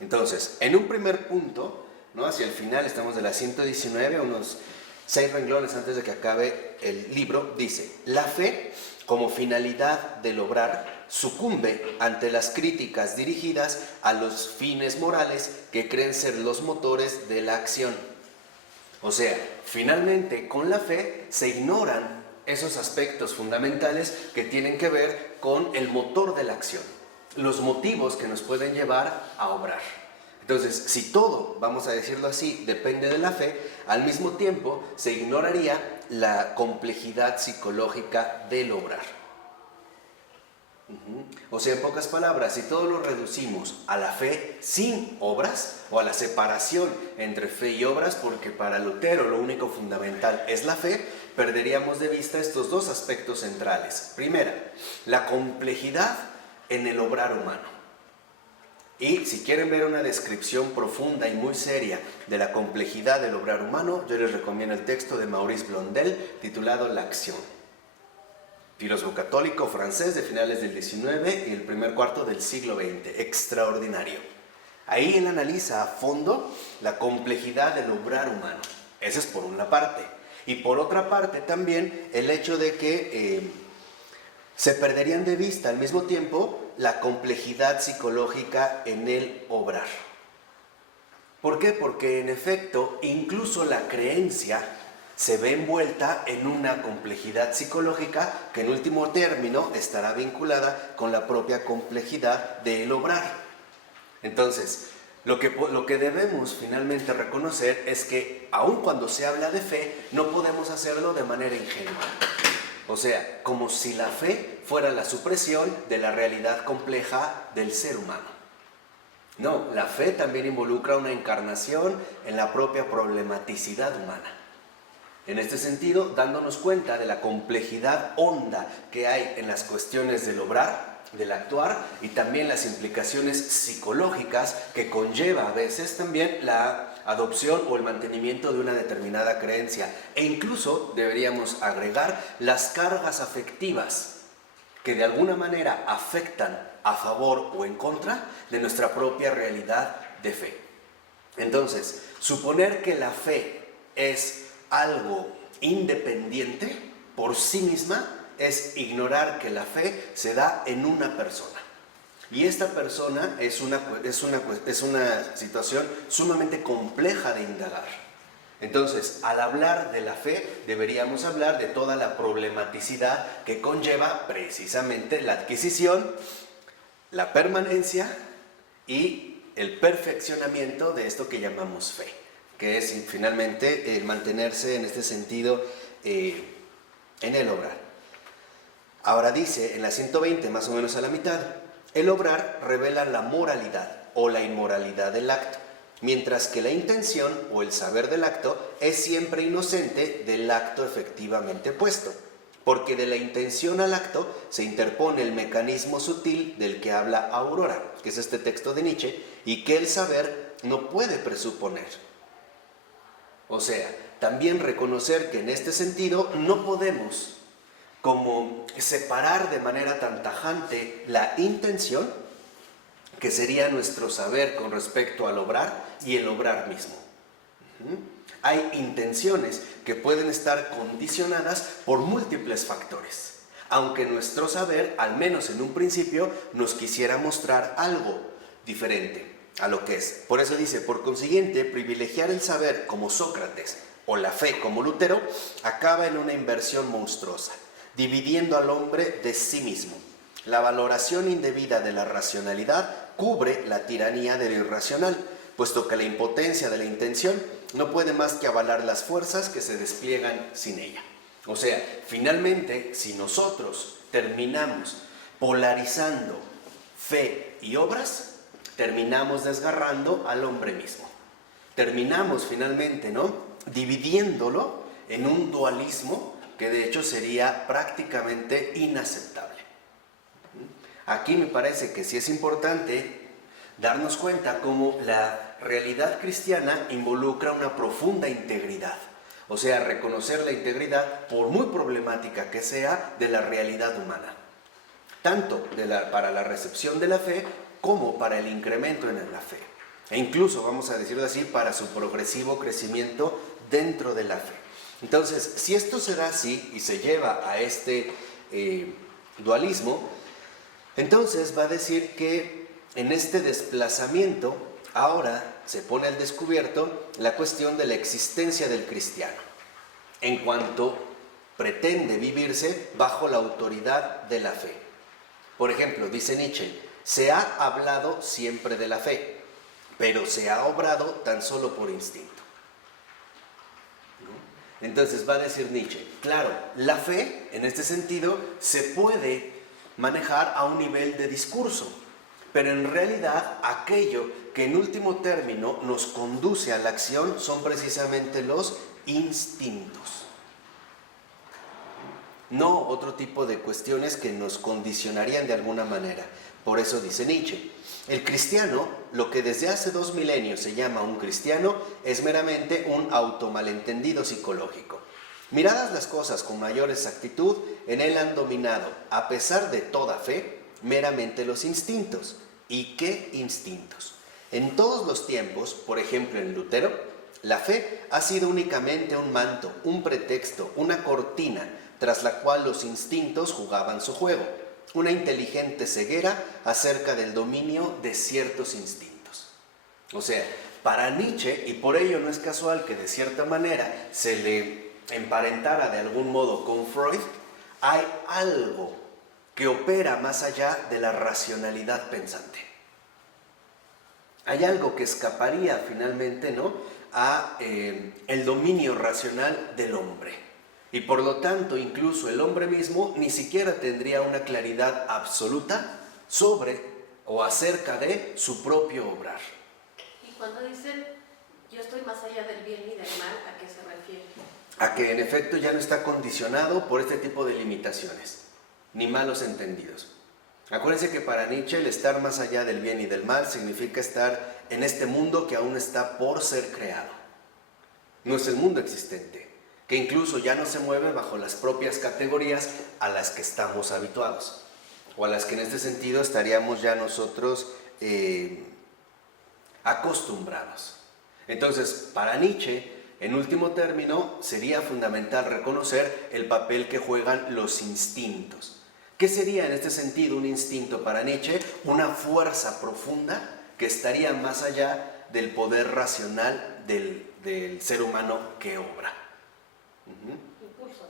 Entonces, en un primer punto, ¿no?, hacia el final, estamos de la 119, unos 6 renglones antes de que acabe el libro, dice: la fe, como finalidad del obrar, sucumbe ante las críticas dirigidas a los fines morales que creen ser los motores de la acción. O sea, finalmente con la fe se ignoran esos aspectos fundamentales que tienen que ver con el motor de la acción, los motivos que nos pueden llevar a obrar. Entonces, si todo, vamos a decirlo así, depende de la fe, al mismo tiempo se ignoraría la complejidad psicológica del obrar. O sea, en pocas palabras, si todo lo reducimos a la fe sin obras, o a la separación entre fe y obras, porque para Lutero lo único fundamental es la fe, perderíamos de vista estos dos aspectos centrales. Primera, la complejidad en el obrar humano. Y si quieren ver una descripción profunda y muy seria de la complejidad del obrar humano, yo les recomiendo el texto de Maurice Blondel titulado La acción. Filósofo católico francés de finales del XIX y el primer cuarto del siglo XX, extraordinario. Ahí él analiza a fondo la complejidad del obrar humano. Esa es por una parte. Y por otra parte también el hecho de que se perderían de vista al mismo tiempo la complejidad psicológica en el obrar. ¿Por qué? Porque en efecto, incluso la creencia se ve envuelta en una complejidad psicológica que en último término estará vinculada con la propia complejidad del obrar. Entonces, lo que debemos finalmente reconocer es que aun cuando se habla de fe, no podemos hacerlo de manera ingenua. O sea, como si la fe fuera la supresión de la realidad compleja del ser humano. No, la fe también involucra una encarnación en la propia problematicidad humana. En este sentido, dándonos cuenta de la complejidad honda que hay en las cuestiones del obrar, del actuar y también las implicaciones psicológicas que conlleva a veces también la adopción o el mantenimiento de una determinada creencia. E incluso deberíamos agregar las cargas afectivas que de alguna manera afectan a favor o en contra de nuestra propia realidad de fe. Entonces, suponer que la fe es algo independiente por sí misma es ignorar que la fe se da en una persona. Y esta persona es una situación sumamente compleja de indagar. Entonces, al hablar de la fe, deberíamos hablar de toda la problematicidad que conlleva precisamente la adquisición, la permanencia y el perfeccionamiento de esto que llamamos fe, que es finalmente el mantenerse en este sentido en el obrar. Ahora dice en la 120, más o menos a la mitad, el obrar revela la moralidad o la inmoralidad del acto, mientras que la intención o el saber del acto es siempre inocente del acto efectivamente puesto, porque de la intención al acto se interpone el mecanismo sutil del que habla Aurora, que es este texto de Nietzsche, y que el saber no puede presuponer. O sea, también reconocer que en este sentido no podemos como separar de manera tan tajante la intención, que sería nuestro saber con respecto al obrar, y el obrar mismo. Hay intenciones que pueden estar condicionadas por múltiples factores, aunque nuestro saber, al menos en un principio, nos quisiera mostrar algo diferente a lo que es. Por eso dice, por consiguiente, privilegiar el saber como Sócrates o la fe como Lutero acaba en una inversión monstruosa, dividiendo al hombre de sí mismo. La valoración indebida de la racionalidad cubre la tiranía de lo irracional, puesto que la impotencia de la intención no puede más que avalar las fuerzas que se despliegan sin ella. O sea, finalmente, si nosotros terminamos polarizando fe y obras, terminamos desgarrando al hombre mismo. Terminamos finalmente, dividiéndolo en un dualismo que de hecho sería prácticamente inaceptable. Aquí me parece que sí es importante darnos cuenta cómo la realidad cristiana involucra una profunda integridad. O sea, reconocer la integridad, por muy problemática que sea, de la realidad humana. Tanto para la recepción de la fe como para el incremento en la fe. E incluso, vamos a decirlo así, para su progresivo crecimiento dentro de la fe. Entonces, si esto se da así y se lleva a este dualismo, entonces va a decir que en este desplazamiento ahora se pone al descubierto la cuestión de la existencia del cristiano, en cuanto pretende vivirse bajo la autoridad de la fe. Por ejemplo, dice Nietzsche, se ha hablado siempre de la fe, pero se ha obrado tan solo por instinto. Entonces va a decir Nietzsche, claro, la fe, en este sentido, se puede manejar a un nivel de discurso, pero en realidad aquello que en último término nos conduce a la acción son precisamente los instintos. No otro tipo de cuestiones que nos condicionarían de alguna manera. Por eso dice Nietzsche, el cristiano, lo que desde hace 2 milenios se llama un cristiano, es meramente un automalentendido psicológico. Miradas las cosas con mayor exactitud, en él han dominado, a pesar de toda fe, meramente los instintos. ¿Y qué instintos? En todos los tiempos, por ejemplo en Lutero, la fe ha sido únicamente un manto, un pretexto, una cortina, tras la cual los instintos jugaban su juego, una inteligente ceguera acerca del dominio de ciertos instintos. O sea, para Nietzsche, y por ello no es casual que de cierta manera se le emparentara de algún modo con Freud, hay algo que opera más allá de la racionalidad pensante. Hay algo que escaparía finalmente, a el dominio racional del hombre. Y por lo tanto, incluso el hombre mismo ni siquiera tendría una claridad absoluta sobre o acerca de su propio obrar. Y cuando dicen, yo estoy más allá del bien y del mal, ¿a qué se refiere? A que en efecto ya no está condicionado por este tipo de limitaciones, ni malos entendidos. Acuérdense que para Nietzsche el estar más allá del bien y del mal significa estar en este mundo que aún está por ser creado. No es el mundo existente, que incluso ya no se mueve bajo las propias categorías a las que estamos habituados, o a las que en este sentido estaríamos ya nosotros acostumbrados. Entonces, para Nietzsche, en último término, sería fundamental reconocer el papel que juegan los instintos. ¿Qué sería en este sentido un instinto para Nietzsche? Una fuerza profunda que estaría más allá del poder racional del ser humano que obra. Impulso.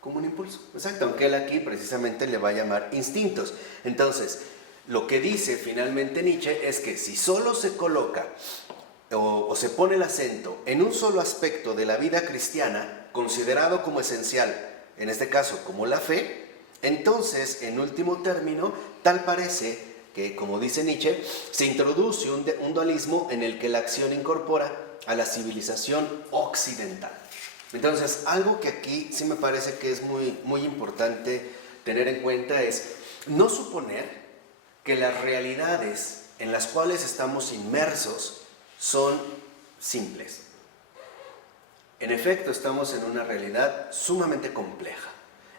Como un impulso, exacto, aunque él aquí precisamente le va a llamar instintos. Entonces, lo que dice finalmente Nietzsche es que si solo se coloca o se pone el acento en un solo aspecto de la vida cristiana, considerado como esencial, en este caso como la fe, entonces, en último término, tal parece que, como dice Nietzsche, se introduce un dualismo en el que la acción incorpora a la civilización occidental. Entonces, algo que aquí sí me parece que es muy, muy importante tener en cuenta es no suponer que las realidades en las cuales estamos inmersos son simples. En efecto, estamos en una realidad sumamente compleja,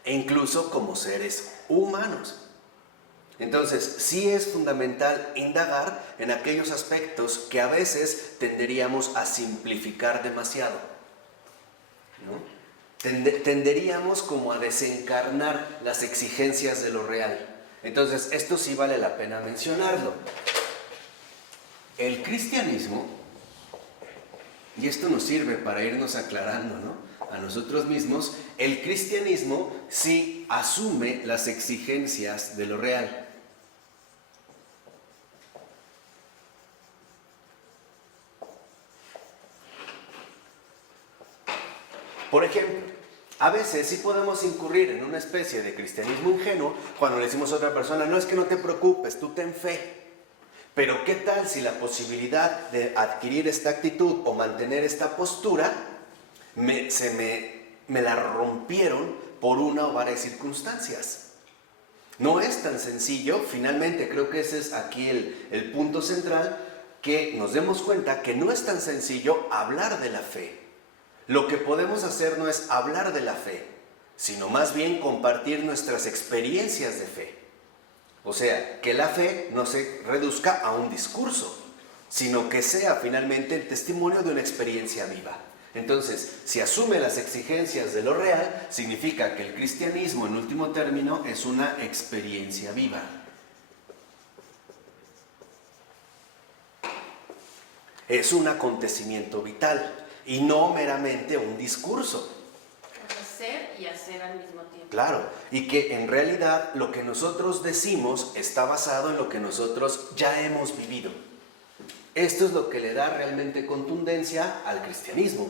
e incluso como seres humanos. Entonces, sí es fundamental indagar en aquellos aspectos que a veces tenderíamos a simplificar demasiado, ¿no? Tenderíamos como a desencarnar las exigencias de lo real. Entonces, esto sí vale la pena mencionarlo. El cristianismo, y esto nos sirve para irnos aclarando, ¿no?, a nosotros mismos, el cristianismo sí asume las exigencias de lo real. Por ejemplo, a veces sí podemos incurrir en una especie de cristianismo ingenuo cuando le decimos a otra persona, no, es que no te preocupes, tú ten fe. Pero ¿qué tal si la posibilidad de adquirir esta actitud o mantener esta postura me la rompieron por una o varias circunstancias? No es tan sencillo, finalmente creo que ese es aquí el punto central, que nos demos cuenta que no es tan sencillo hablar de la fe. Lo que podemos hacer no es hablar de la fe, sino más bien compartir nuestras experiencias de fe. O sea, que la fe no se reduzca a un discurso, sino que sea finalmente el testimonio de una experiencia viva. Entonces, si asume las exigencias de lo real, significa que el cristianismo, en último término, es una experiencia viva. Es un acontecimiento vital y no meramente un discurso. Ser y hacer al mismo tiempo. Claro, y que en realidad lo que nosotros decimos está basado en lo que nosotros ya hemos vivido. Esto es lo que le da realmente contundencia al cristianismo.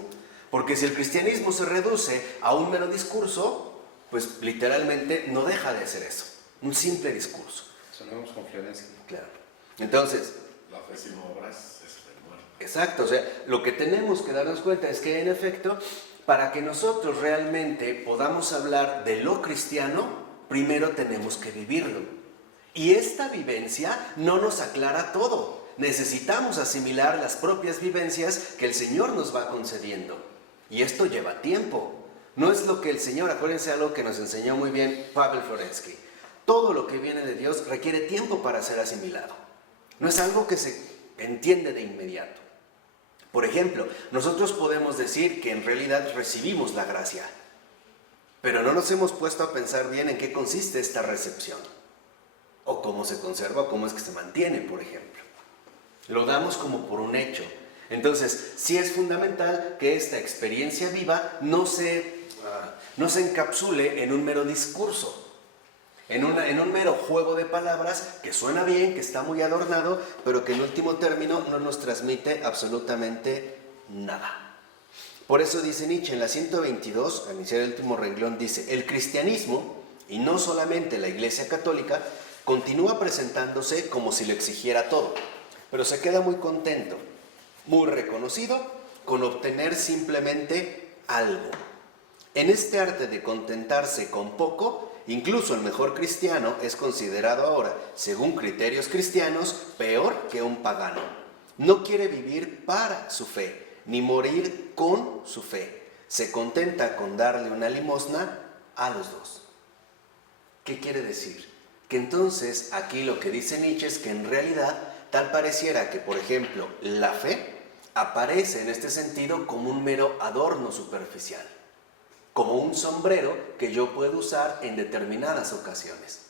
Porque si el cristianismo se reduce a un mero discurso, pues literalmente no deja de ser eso, un simple discurso. Sonamos con Florencia. Claro. Entonces, La fe sin obras es fe muerta. exacto, o sea, lo que tenemos que darnos cuenta es que en efecto, para que nosotros realmente podamos hablar de lo cristiano, primero tenemos que vivirlo. Y esta vivencia no nos aclara todo. Necesitamos asimilar las propias vivencias que el Señor nos va concediendo. Y esto lleva tiempo. No es lo que el Señor, acuérdense algo que nos enseñó muy bien Pavel Florensky. Todo lo que viene de Dios requiere tiempo para ser asimilado. No es algo que se entiende de inmediato. Por ejemplo, nosotros podemos decir que en realidad recibimos la gracia, pero no nos hemos puesto a pensar bien en qué consiste esta recepción, o cómo se conserva, o cómo es que se mantiene, por ejemplo. Lo damos como por un hecho. Entonces, sí es fundamental que esta experiencia viva no se encapsule en un mero discurso, en un mero juego de palabras que suena bien, que está muy adornado, pero que en último término no nos transmite absolutamente nada. Por eso dice Nietzsche en la 122, al iniciar el último renglón, dice: el cristianismo, y no solamente la Iglesia Católica, continúa presentándose como si lo exigiera todo, pero se queda muy contento, muy reconocido con obtener simplemente algo. En este arte de contentarse con poco, incluso el mejor cristiano es considerado ahora, según criterios cristianos, peor que un pagano. No quiere vivir para su fe, ni morir con su fe. Se contenta con darle una limosna a los dos. ¿Qué quiere decir? Que entonces aquí lo que dice Nietzsche es que en realidad tal pareciera que, por ejemplo, la fe aparece en este sentido como un mero adorno superficial, como un sombrero que yo puedo usar en determinadas ocasiones.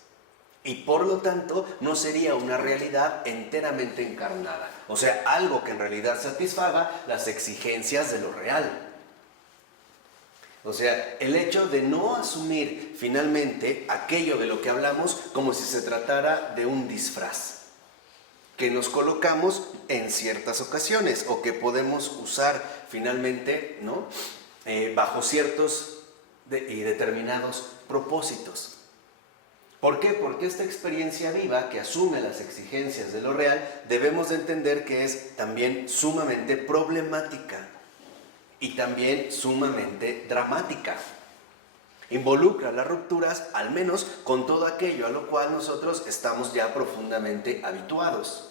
Y por lo tanto no sería una realidad enteramente encarnada, o sea, algo que en realidad satisfaga las exigencias de lo real. O sea, el hecho de no asumir finalmente aquello de lo que hablamos como si se tratara de un disfraz que nos colocamos en ciertas ocasiones o que podemos usar finalmente, ¿no? Bajo ciertos y determinados propósitos. ¿Por qué? Porque esta experiencia viva que asume las exigencias de lo real debemos de entender que es también sumamente problemática y también sumamente dramática. Involucra las rupturas, al menos con todo aquello a lo cual nosotros estamos ya profundamente habituados.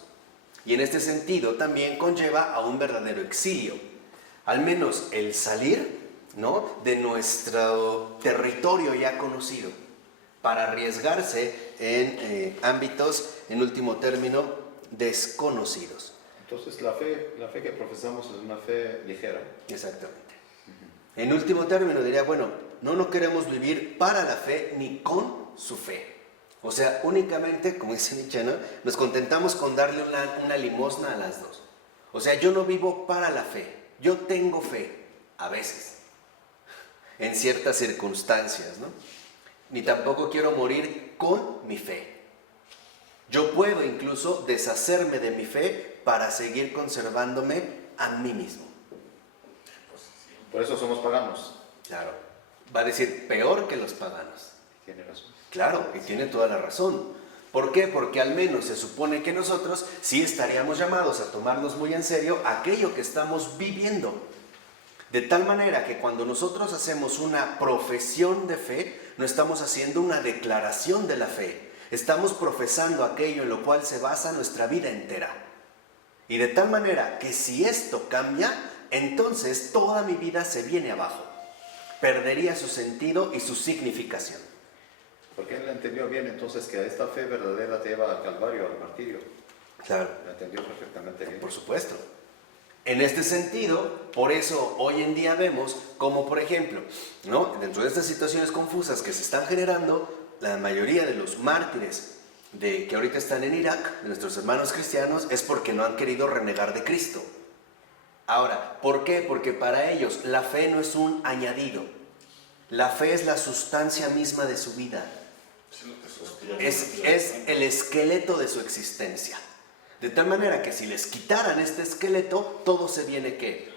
Y en este sentido también conlleva a un verdadero exilio. Al menos el salir, ¿no?, de nuestro territorio ya conocido para arriesgarse en ámbitos, en último término, desconocidos. Entonces la fe que profesamos es una fe ligera. Exactamente. En último término diría, bueno, no queremos vivir para la fe ni con su fe. O sea, únicamente, como dice Nietzsche, ¿no?, nos contentamos con darle una limosna a las dos. O sea, yo no vivo para la fe, yo tengo fe, a veces, en ciertas circunstancias, ¿no? Ni tampoco quiero morir con mi fe. Yo puedo incluso deshacerme de mi fe para seguir conservándome a mí mismo. Por eso somos paganos. Claro, va a decir peor que los paganos. Tiene razón. Claro, y tiene toda la razón. ¿Por qué? Porque al menos se supone que nosotros sí estaríamos llamados a tomarnos muy en serio aquello que estamos viviendo. De tal manera que cuando nosotros hacemos una profesión de fe, no estamos haciendo una declaración de la fe. Estamos profesando aquello en lo cual se basa nuestra vida entera. Y de tal manera que si esto cambia, entonces toda mi vida se viene abajo. Perdería su sentido y su significación. Porque él entendió bien entonces que esta fe verdadera te lleva al calvario, al martirio. Claro. Lo entendió perfectamente bien. Por supuesto. En este sentido, por eso hoy en día vemos como, por ejemplo, ¿no?, dentro de estas situaciones confusas que se están generando, la mayoría de los mártires que ahorita están en Irak, de nuestros hermanos cristianos, es porque no han querido renegar de Cristo. Ahora, ¿por qué? Porque para ellos la fe no es un añadido. La fe es la sustancia misma de su vida. Es el esqueleto de su existencia. De tal manera que si les quitaran este esqueleto, todo se viene, ¿qué?,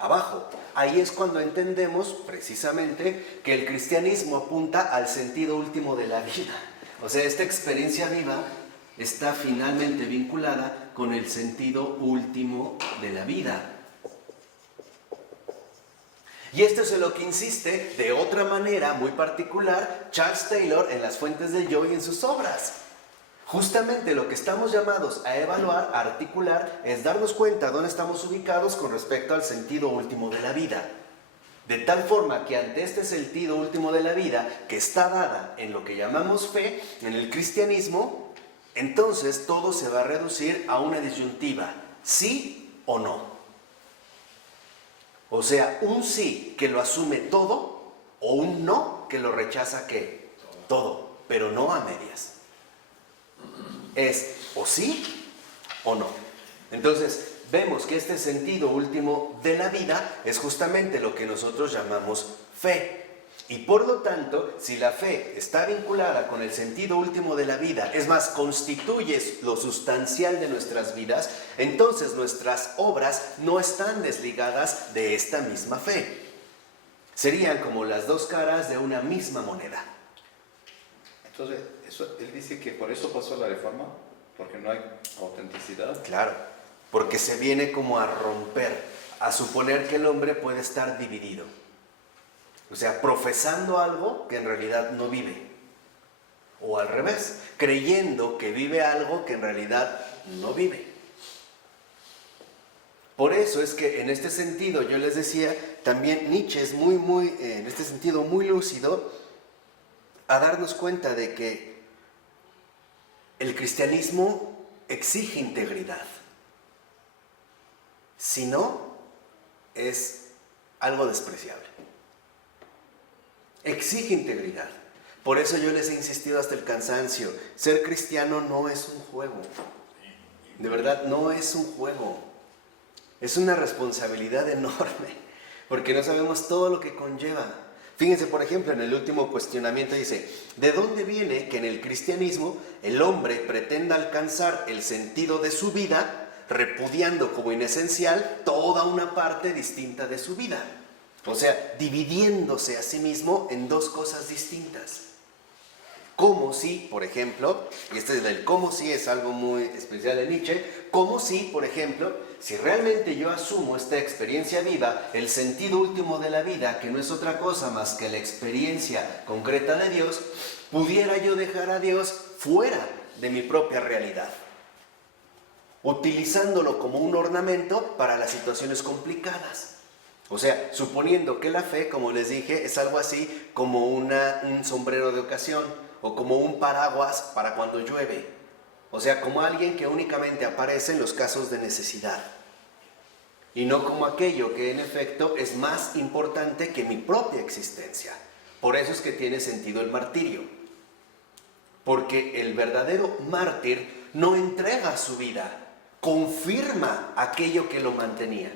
abajo. Ahí es cuando entendemos precisamente que el cristianismo apunta al sentido último de la vida. O sea, esta experiencia viva está finalmente vinculada con el sentido último de la vida. Y esto es en lo que insiste, de otra manera muy particular, Charles Taylor en Las Fuentes del Yo y en sus obras. Justamente lo que estamos llamados a evaluar, a articular, es darnos cuenta dónde estamos ubicados con respecto al sentido último de la vida. De tal forma que ante este sentido último de la vida, que está dada en lo que llamamos fe, en el cristianismo, entonces todo se va a reducir a una disyuntiva, sí o no. O sea, un sí que lo asume todo, o un no que lo rechaza, ¿qué? Todo, pero no a medias. Es o sí o no. Entonces, vemos que este sentido último de la vida es justamente lo que nosotros llamamos fe. Y por lo tanto, si la fe está vinculada con el sentido último de la vida, es más, constituye lo sustancial de nuestras vidas, entonces nuestras obras no están desligadas de esta misma fe. Serían como las dos caras de una misma moneda. Entonces, él dice que por eso pasó la reforma, porque no hay autenticidad. Claro, porque se viene como a romper, a suponer que el hombre puede estar dividido. O sea, profesando algo que en realidad no vive. O al revés, creyendo que vive algo que en realidad no vive. Por eso es que en este sentido, yo les decía, también Nietzsche es en este sentido, muy lúcido a darnos cuenta de que el cristianismo exige integridad. Si no, es algo despreciable. Exige integridad. Por eso yo les he insistido hasta el cansancio, ser cristiano no es un juego. De verdad, no es un juego. Es una responsabilidad enorme, porque no sabemos todo lo que conlleva. Fíjense, por ejemplo, en el último cuestionamiento dice, ¿de dónde viene que en el cristianismo el hombre pretenda alcanzar el sentido de su vida, repudiando como inesencial toda una parte distinta de su vida? O sea, dividiéndose a sí mismo en dos cosas distintas. Como si, por ejemplo, y este del como si es algo muy especial de Nietzsche, como si, por ejemplo, si realmente yo asumo esta experiencia viva, el sentido último de la vida, que no es otra cosa más que la experiencia concreta de Dios, pudiera yo dejar a Dios fuera de mi propia realidad, utilizándolo como un ornamento para las situaciones complicadas. O sea, suponiendo que la fe, como les dije, es algo así como un sombrero de ocasión o como un paraguas para cuando llueve. O sea, como alguien que únicamente aparece en los casos de necesidad. Y no como aquello que en efecto es más importante que mi propia existencia. Por eso es que tiene sentido el martirio. Porque el verdadero mártir no entrega su vida, confirma aquello que lo mantenía.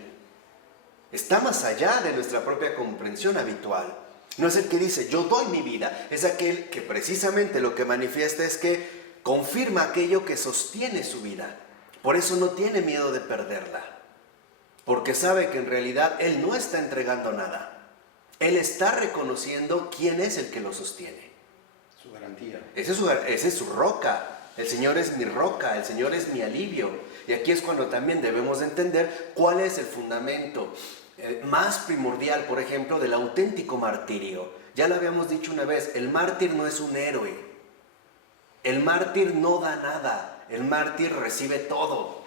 Está más allá de nuestra propia comprensión habitual. No es el que dice, yo doy mi vida. Es aquel que precisamente lo que manifiesta es que confirma aquello que sostiene su vida. Por eso no tiene miedo de perderla. Porque sabe que en realidad él no está entregando nada. Él está reconociendo quién es el que lo sostiene. Su garantía. Esa es su roca. El Señor es mi roca, el Señor es mi alivio. Y aquí es cuando también debemos de entender cuál es el fundamento más primordial, por ejemplo, del auténtico martirio. Ya lo habíamos dicho una vez, el mártir no es un héroe. El mártir no da nada, el mártir recibe todo.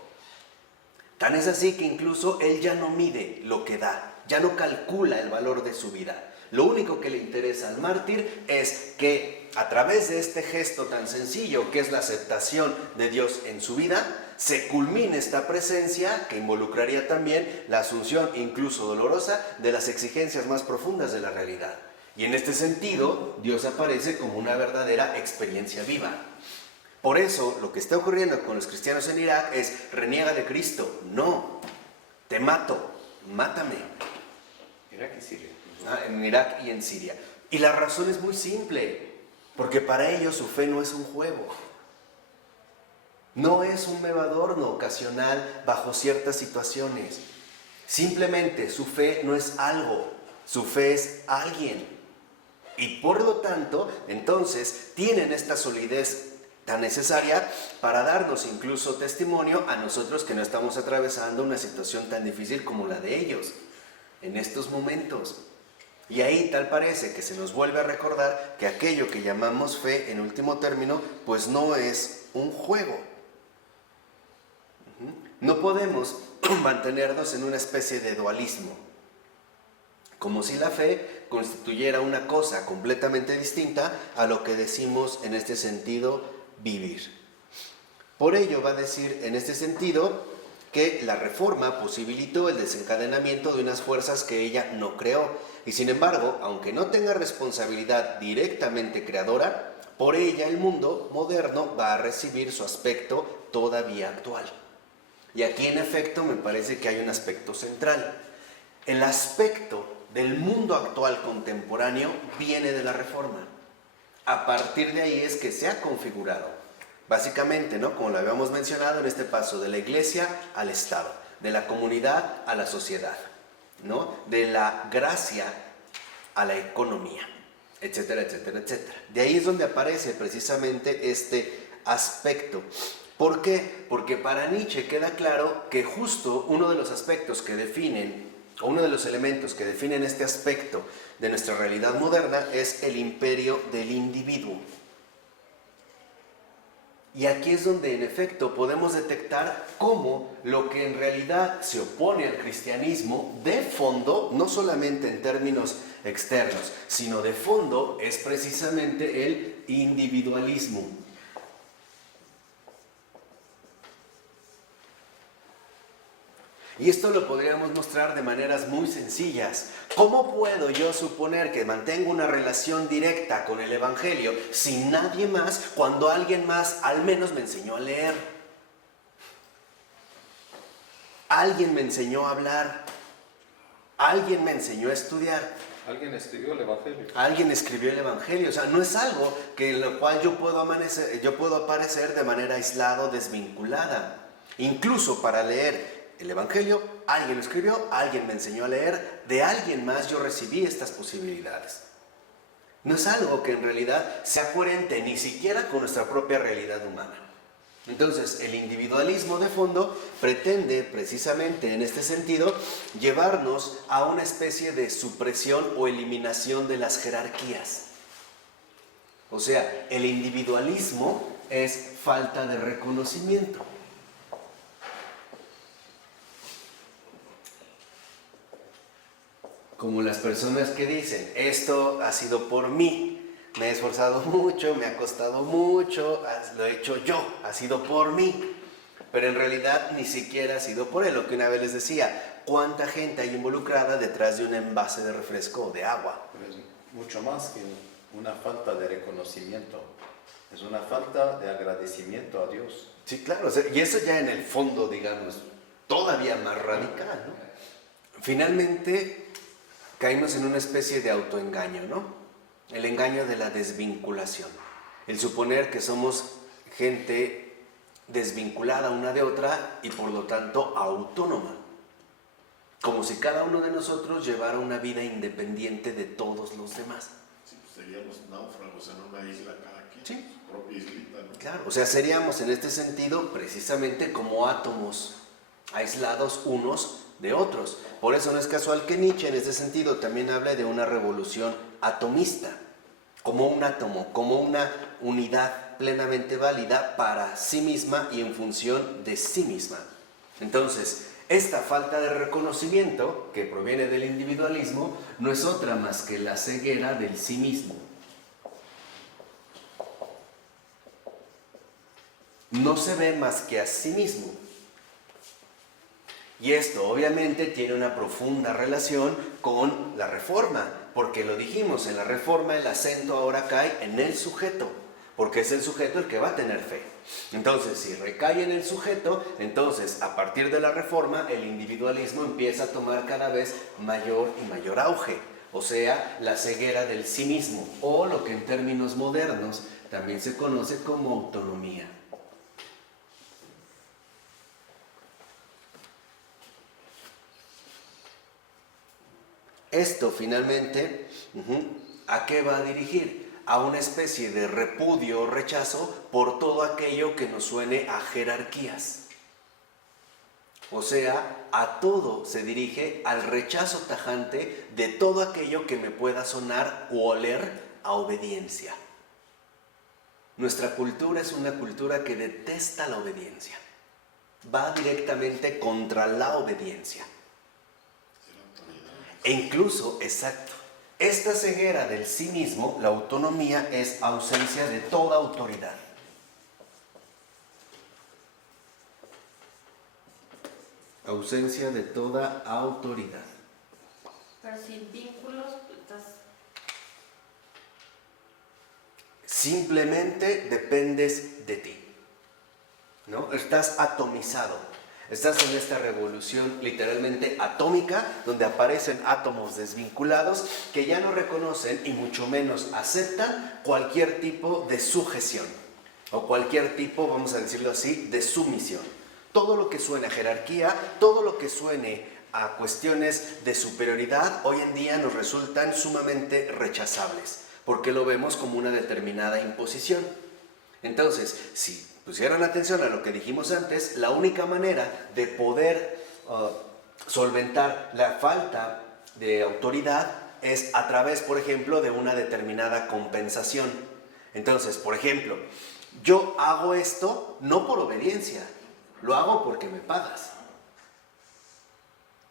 Tan es así que incluso él ya no mide lo que da, ya no calcula el valor de su vida. Lo único que le interesa al mártir es que a través de este gesto tan sencillo, que es la aceptación de Dios en su vida, se culmine esta presencia que involucraría también la asunción, incluso dolorosa, de las exigencias más profundas de la realidad. Y en este sentido, Dios aparece como una verdadera experiencia viva. Por eso, lo que está ocurriendo con los cristianos en Irak es, reniega de Cristo. No, te mato, mátame. Irak y Siria. En Irak y en Siria. Y la razón es muy simple, porque para ellos su fe no es un juego. No es un mero adorno ocasional bajo ciertas situaciones. Simplemente su fe no es algo, su fe es alguien. Y por lo tanto, entonces, tienen esta solidez tan necesaria para darnos incluso testimonio a nosotros que no estamos atravesando una situación tan difícil como la de ellos en estos momentos. Y ahí tal parece que se nos vuelve a recordar que aquello que llamamos fe en último término, pues no es un juego. No podemos mantenernos en una especie de dualismo, como si la fe constituyera una cosa completamente distinta a lo que decimos en este sentido vivir. Por ello va a decir en este sentido que la Reforma posibilitó el desencadenamiento de unas fuerzas que ella no creó, y sin embargo, aunque no tenga responsabilidad directamente creadora, por ella el mundo moderno va a recibir su aspecto todavía actual. Y aquí en efecto me parece que hay un aspecto central. El aspecto del mundo actual contemporáneo viene de la Reforma. A partir de ahí es que se ha configurado. Básicamente, ¿no? Como lo habíamos mencionado en este paso de la Iglesia al Estado, de la comunidad a la sociedad, ¿no? De la gracia a la economía, etcétera, etcétera, etcétera. De ahí es donde aparece precisamente este aspecto. ¿Por qué? Porque para Nietzsche queda claro que justo uno de los aspectos que definen o uno de los elementos que definen este aspecto de nuestra realidad moderna es el imperio del individuo. Y aquí es donde en efecto podemos detectar cómo lo que en realidad se opone al cristianismo de fondo, no solamente en términos externos, sino de fondo es precisamente el individualismo. Y esto lo podríamos mostrar de maneras muy sencillas. ¿Cómo puedo yo suponer que mantengo una relación directa con el Evangelio sin nadie más cuando alguien más al menos me enseñó a leer? Alguien me enseñó a hablar. Alguien me enseñó a estudiar. Alguien escribió el Evangelio. Alguien escribió el Evangelio. O sea, no es algo que en lo cual yo puedo aparecer de manera aislada o desvinculada. Incluso para leer el Evangelio, alguien lo escribió, alguien me enseñó a leer, de alguien más yo recibí estas posibilidades. No es algo que en realidad sea coherente ni siquiera con nuestra propia realidad humana. Entonces, el individualismo de fondo pretende precisamente en este sentido llevarnos a una especie de supresión o eliminación de las jerarquías. O sea, el individualismo es falta de reconocimiento. Como las personas que dicen, esto ha sido por mí, me he esforzado mucho, me ha costado mucho, lo he hecho yo, ha sido por mí. Pero en realidad ni siquiera ha sido por él. Lo que una vez les decía, ¿cuánta gente hay involucrada detrás de un envase de refresco o de agua? Pero es mucho más que una falta de reconocimiento. Es una falta de agradecimiento a Dios. Sí, claro. O sea, y eso ya en el fondo, digamos, todavía más radical, ¿no? Finalmente caímos en una especie de autoengaño, ¿no? El engaño de la desvinculación. El suponer que somos gente desvinculada una de otra y por lo tanto autónoma. Como si cada uno de nosotros llevara una vida independiente de todos los demás. Sí, pues seríamos náufragos en una isla cada quien, Sí. su propia islita, ¿no? Claro, o sea, seríamos en este sentido precisamente como átomos aislados unos de otros. Por eso no es casual que Nietzsche en ese sentido también habla de una revolución atomista, como un átomo, como una unidad plenamente válida para sí misma y en función de sí misma. Entonces, esta falta de reconocimiento que proviene del individualismo no es otra más que la ceguera del sí mismo. No se ve más que a sí mismo. Y esto obviamente tiene una profunda relación con la Reforma, porque lo dijimos, en la Reforma el acento ahora cae en el sujeto, porque es el sujeto el que va a tener fe. Entonces, si recae en el sujeto, entonces a partir de la Reforma el individualismo empieza a tomar cada vez mayor y mayor auge, o sea, la ceguera del sí mismo, o lo que en términos modernos también se conoce como autonomía. Esto finalmente, ¿a qué va a dirigir? A una especie de repudio o rechazo por todo aquello que nos suene a jerarquías. O sea, a todo se dirige al rechazo tajante de todo aquello que me pueda sonar o oler a obediencia. Nuestra cultura es una cultura que detesta la obediencia. Va directamente contra la obediencia. E incluso, exacto, esta ceguera del sí mismo, la autonomía, es ausencia de toda autoridad. Ausencia de toda autoridad. Pero sin vínculos, estás... Simplemente dependes de ti, ¿no? Estás atomizado. Estás en esta revolución literalmente atómica, donde aparecen átomos desvinculados que ya no reconocen y mucho menos aceptan cualquier tipo de sujeción o cualquier tipo, vamos a decirlo así, de sumisión. Todo lo que suene a jerarquía, todo lo que suene a cuestiones de superioridad, hoy en día nos resultan sumamente rechazables, porque lo vemos como una determinada imposición. Entonces, si pusieran atención a lo que dijimos antes, la única manera de poder solventar la falta de autoridad es a través, por ejemplo, de una determinada compensación. Entonces, por ejemplo, yo hago esto no por obediencia, lo hago porque me pagas.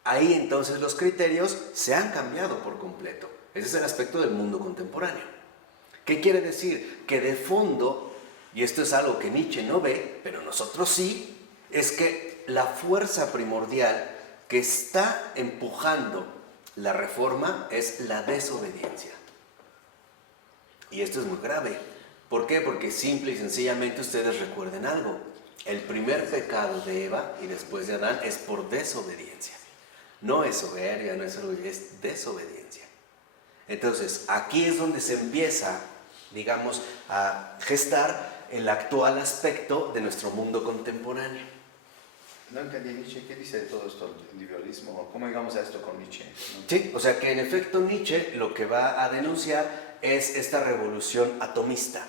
Ahí entonces los criterios se han cambiado por completo. Ese es el aspecto del mundo contemporáneo. ¿Qué quiere decir? Que de fondo, y esto es algo que Nietzsche no ve, pero nosotros sí, es que la fuerza primordial que está empujando la reforma es la desobediencia. Y esto es muy grave. ¿Por qué? Porque simple y sencillamente ustedes recuerden algo. El primer pecado de Eva y después de Adán es por desobediencia. No es soberbia, no es orgullo, es desobediencia. Entonces, aquí es donde se empieza, digamos, a gestar el actual aspecto de nuestro mundo contemporáneo. No entendí Nietzsche, ¿qué dice de todo esto, el individualismo? ¿Cómo llegamos a esto con Nietzsche? ¿No? Sí, o sea que en efecto Nietzsche lo que va a denunciar es esta revolución atomista.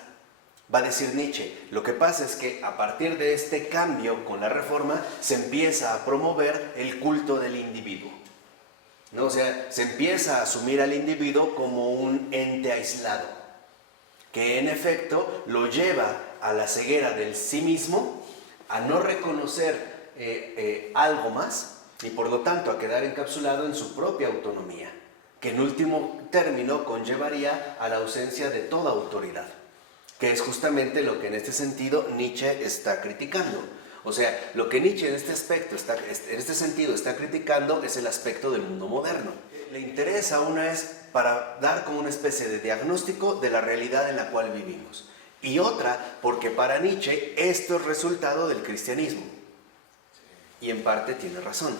Va a decir Nietzsche, lo que pasa es que a partir de este cambio con la reforma se empieza a promover el culto del individuo, ¿no? O sea, se empieza a asumir al individuo como un ente aislado, que en efecto lo lleva a la ceguera del sí mismo, a no reconocer algo más y por lo tanto a quedar encapsulado en su propia autonomía, que en último término conllevaría a la ausencia de toda autoridad, que es justamente lo que en este sentido Nietzsche está criticando. O sea, lo que Nietzsche en este sentido está criticando es el aspecto del mundo moderno. Le interesa una es para dar como una especie de diagnóstico de la realidad en la cual vivimos. Y otra, porque para Nietzsche esto es resultado del cristianismo. Y en parte tiene razón.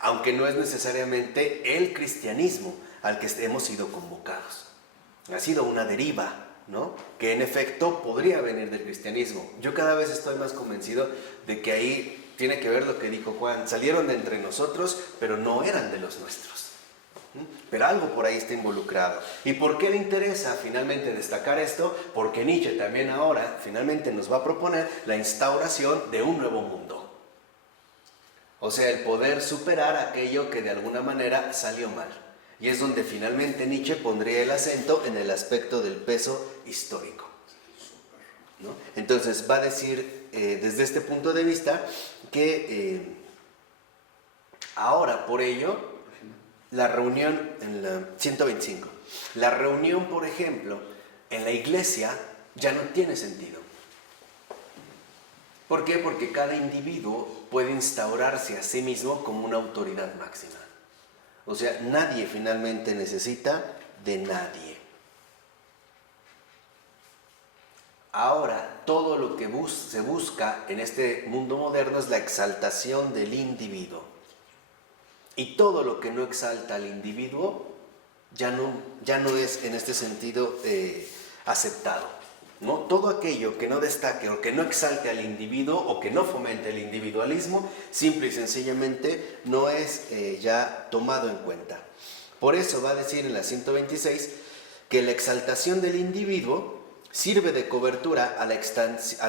Aunque no es necesariamente el cristianismo al que hemos sido convocados. Ha sido una deriva, ¿no? Que en efecto podría venir del cristianismo. Yo cada vez estoy más convencido de que ahí tiene que ver lo que dijo Juan. Salieron de entre nosotros, pero no eran de los nuestros. Pero algo por ahí está involucrado. ¿Y por qué le interesa finalmente destacar esto? Porque Nietzsche también ahora finalmente nos va a proponer la instauración de un nuevo mundo. O sea, el poder superar aquello que de alguna manera salió mal. Y es donde finalmente Nietzsche pondría el acento en el aspecto del peso histórico, ¿no? Entonces va a decir desde este punto de vista que ahora por ello la reunión en la 125, la reunión por ejemplo en la iglesia ya no tiene sentido. ¿Por qué? Porque cada individuo puede instaurarse a sí mismo como una autoridad máxima. O sea, nadie finalmente necesita de nadie. Ahora, todo lo que se busca en este mundo moderno es la exaltación del individuo. Y todo lo que no exalta al individuo ya no es en este sentido aceptado, ¿no? Todo aquello que no destaque o que no exalte al individuo o que no fomente el individualismo, simple y sencillamente no es ya tomado en cuenta. Por eso va a decir en la 126 que la exaltación del individuo sirve de cobertura a la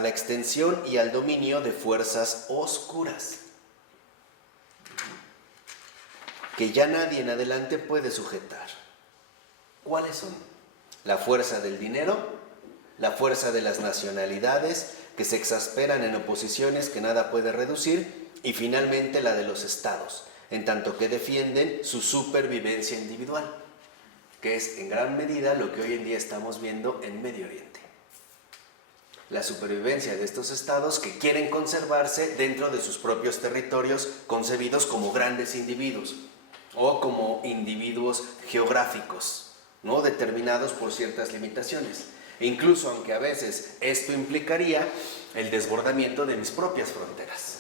extensión y al dominio de fuerzas oscuras, que ya nadie en adelante puede sujetar. ¿Cuáles son? La fuerza del dinero, la fuerza de las nacionalidades que se exasperan en oposiciones que nada puede reducir, y finalmente la de los estados, en tanto que defienden su supervivencia individual, que es en gran medida lo que hoy en día estamos viendo en Medio Oriente. La supervivencia de estos estados que quieren conservarse dentro de sus propios territorios concebidos como grandes individuos o como individuos geográficos, ¿no? Determinados por ciertas limitaciones. E incluso aunque a veces esto implicaría el desbordamiento de mis propias fronteras,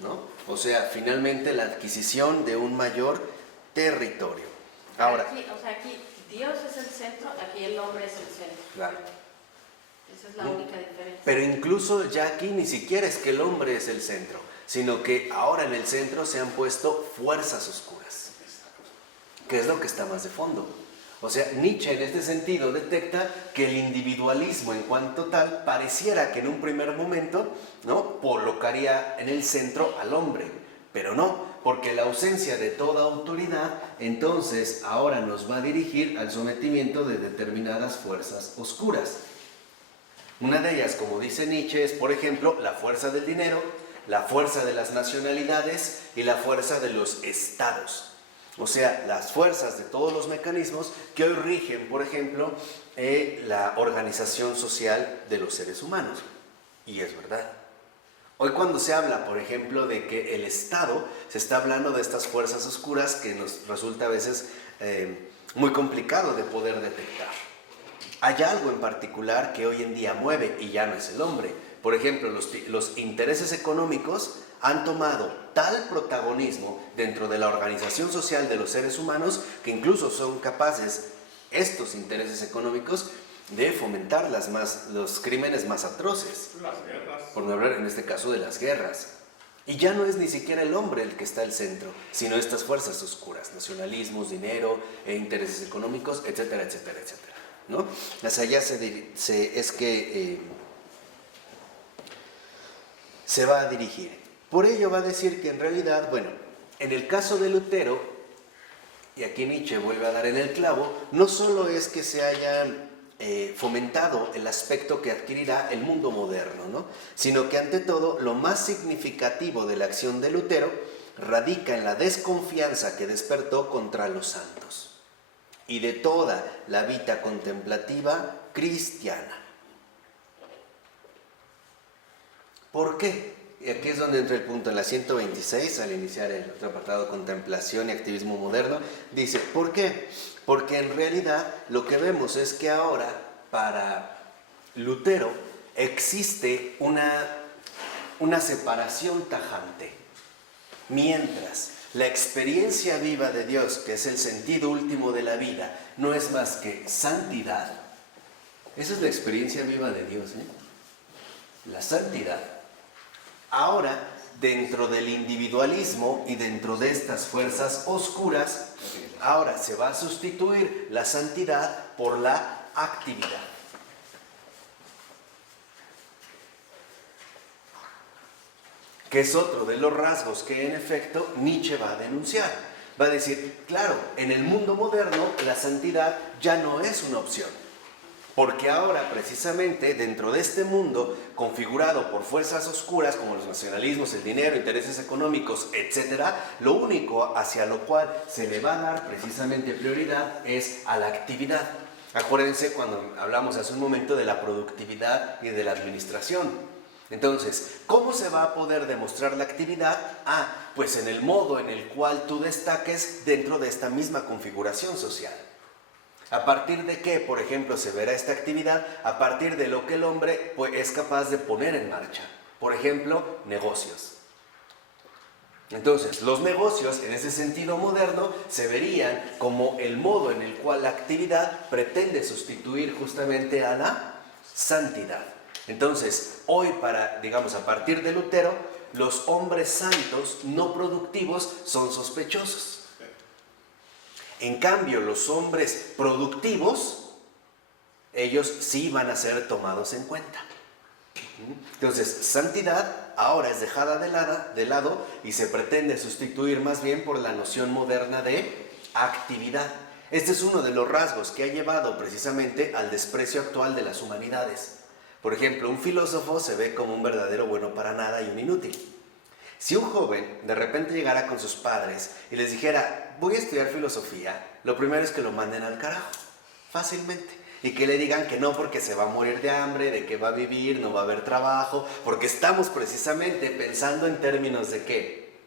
¿no? O sea, finalmente la adquisición de un mayor territorio. Ahora, aquí Dios es el centro, aquí el hombre es el centro. claro. Esa es la única diferencia. Pero incluso ya aquí ni siquiera es que el hombre es el centro, sino que ahora en el centro se han puesto fuerzas oscuras, que es lo que está más de fondo. O sea, Nietzsche en este sentido detecta que el individualismo en cuanto tal pareciera que en un primer momento, ¿no?, colocaría en el centro al hombre, Pero no, porque la ausencia de toda autoridad, entonces ahora nos va a dirigir al sometimiento de determinadas fuerzas oscuras. Una de ellas, como dice Nietzsche, es, por ejemplo, la fuerza del dinero, la fuerza de las nacionalidades y la fuerza de los estados. O sea, las fuerzas de todos los mecanismos que hoy rigen, por ejemplo, la organización social de los seres humanos. Y es verdad. Hoy cuando se habla, por ejemplo, de que el Estado, se está hablando de estas fuerzas oscuras que nos resulta a veces muy complicado de poder detectar. Hay algo en particular que hoy en día mueve y ya no es el hombre. Por ejemplo, los intereses económicos han tomado tal protagonismo dentro de la organización social de los seres humanos que incluso son capaces estos intereses económicos de fomentar los crímenes más atroces. Las guerras. Por no hablar en este caso de las guerras. Y ya no es ni siquiera el hombre el que está al centro, sino estas fuerzas oscuras, nacionalismos, dinero, intereses económicos, etcétera, etcétera, etcétera, ¿no? Hacia allá se va a dirigir. Por ello va a decir que en realidad, bueno, en el caso de Lutero, y aquí Nietzsche vuelve a dar en el clavo, no solo es que se hayan fomentado el aspecto que adquirirá el mundo moderno, ¿no? Sino que ante todo lo más significativo de la acción de Lutero radica en la desconfianza que despertó contra los santos y de toda la vida contemplativa cristiana. ¿Por qué? Y aquí es donde entra el punto, en la 126, al iniciar el otro apartado, contemplación y activismo moderno, dice, ¿por qué? Porque en realidad lo que vemos es que ahora, para Lutero, existe una separación tajante. Mientras la experiencia viva de Dios, que es el sentido último de la vida, no es más que santidad. Esa es la experiencia viva de Dios, la santidad. Ahora, dentro del individualismo y dentro de estas fuerzas oscuras, ahora se va a sustituir la santidad por la actividad. Que es otro de los rasgos que en efecto Nietzsche va a denunciar. Va a decir, claro, en el mundo moderno la santidad ya no es una opción. Porque ahora, precisamente, dentro de este mundo configurado por fuerzas oscuras como los nacionalismos, el dinero, intereses económicos, etc., lo único hacia lo cual se le va a dar precisamente prioridad es a la actividad. Acuérdense cuando hablamos hace un momento de la productividad y de la administración. Entonces, ¿cómo se va a poder demostrar la actividad? Pues en el modo en el cual tú destaques dentro de esta misma configuración social. ¿A partir de qué, por ejemplo, se verá esta actividad? A partir de lo que el hombre es capaz de poner en marcha. Por ejemplo, negocios. Entonces, los negocios, en ese sentido moderno, se verían como el modo en el cual la actividad pretende sustituir justamente a la santidad. Entonces, hoy, a partir de Lutero, los hombres santos no productivos son sospechosos. En cambio, los hombres productivos, ellos sí van a ser tomados en cuenta. Entonces, santidad ahora es dejada de lado y se pretende sustituir más bien por la noción moderna de actividad. Este es uno de los rasgos que ha llevado precisamente al desprecio actual de las humanidades. Por ejemplo, un filósofo se ve como un verdadero bueno para nada y un inútil. Si un joven de repente llegara con sus padres y les dijera, voy a estudiar filosofía, lo primero es que lo manden al carajo, fácilmente. Y que le digan que no porque se va a morir de hambre, de que va a vivir, no va a haber trabajo, porque estamos precisamente pensando en términos de ¿qué?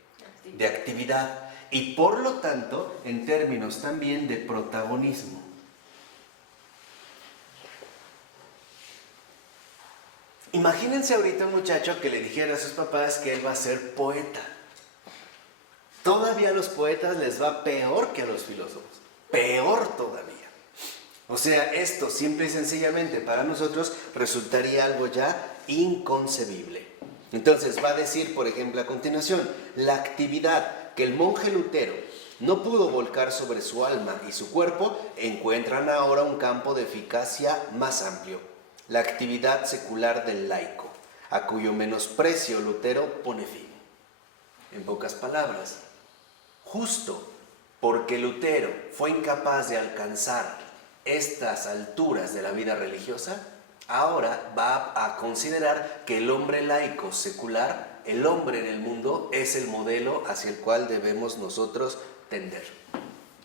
De actividad. Y por lo tanto, en términos también de protagonismo. Imagínense ahorita un muchacho que le dijera a sus papás que él va a ser poeta. Todavía a los poetas les va peor que a los filósofos. Peor todavía. O sea, esto simple y sencillamente para nosotros resultaría algo ya inconcebible. Entonces va a decir, por ejemplo, a continuación, la actividad que el monje Lutero no pudo volcar sobre su alma y su cuerpo, encuentran ahora un campo de eficacia más amplio. La actividad secular del laico, a cuyo menosprecio Lutero pone fin. En pocas palabras, justo porque Lutero fue incapaz de alcanzar estas alturas de la vida religiosa, ahora va a considerar que el hombre laico secular, el hombre en el mundo, es el modelo hacia el cual debemos nosotros tender.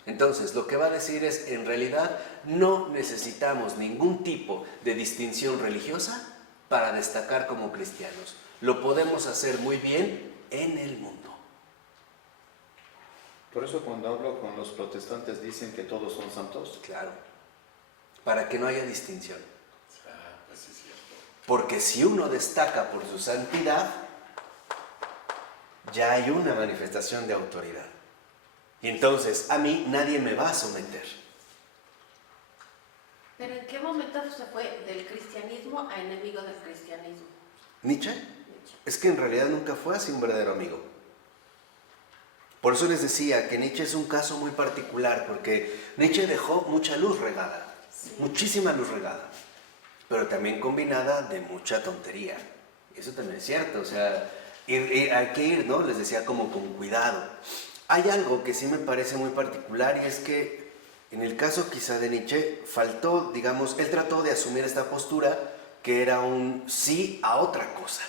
Entonces, lo que va a decir es, en realidad, no necesitamos ningún tipo de distinción religiosa para destacar como cristianos. Lo podemos hacer muy bien en el mundo. Por eso cuando hablo con los protestantes dicen que todos son santos. Claro, para que no haya distinción. Ah, pues sí es cierto. Porque si uno destaca por su santidad, ya hay una manifestación de autoridad. Y entonces a mí nadie me va a someter. Pero ¿en qué momento se fue del cristianismo a enemigo del cristianismo? ¿Nietzsche? Es que en realidad nunca fue así un verdadero amigo. Por eso les decía que Nietzsche es un caso muy particular, porque Nietzsche dejó mucha luz regada, muchísima luz regada, pero también combinada de mucha tontería. Eso también es cierto, o sea, hay que ir, ¿no? Les decía, como con cuidado. Hay algo que sí me parece muy particular, y es que en el caso quizá de Nietzsche faltó, digamos, él trató de asumir esta postura que era un sí a otra cosa,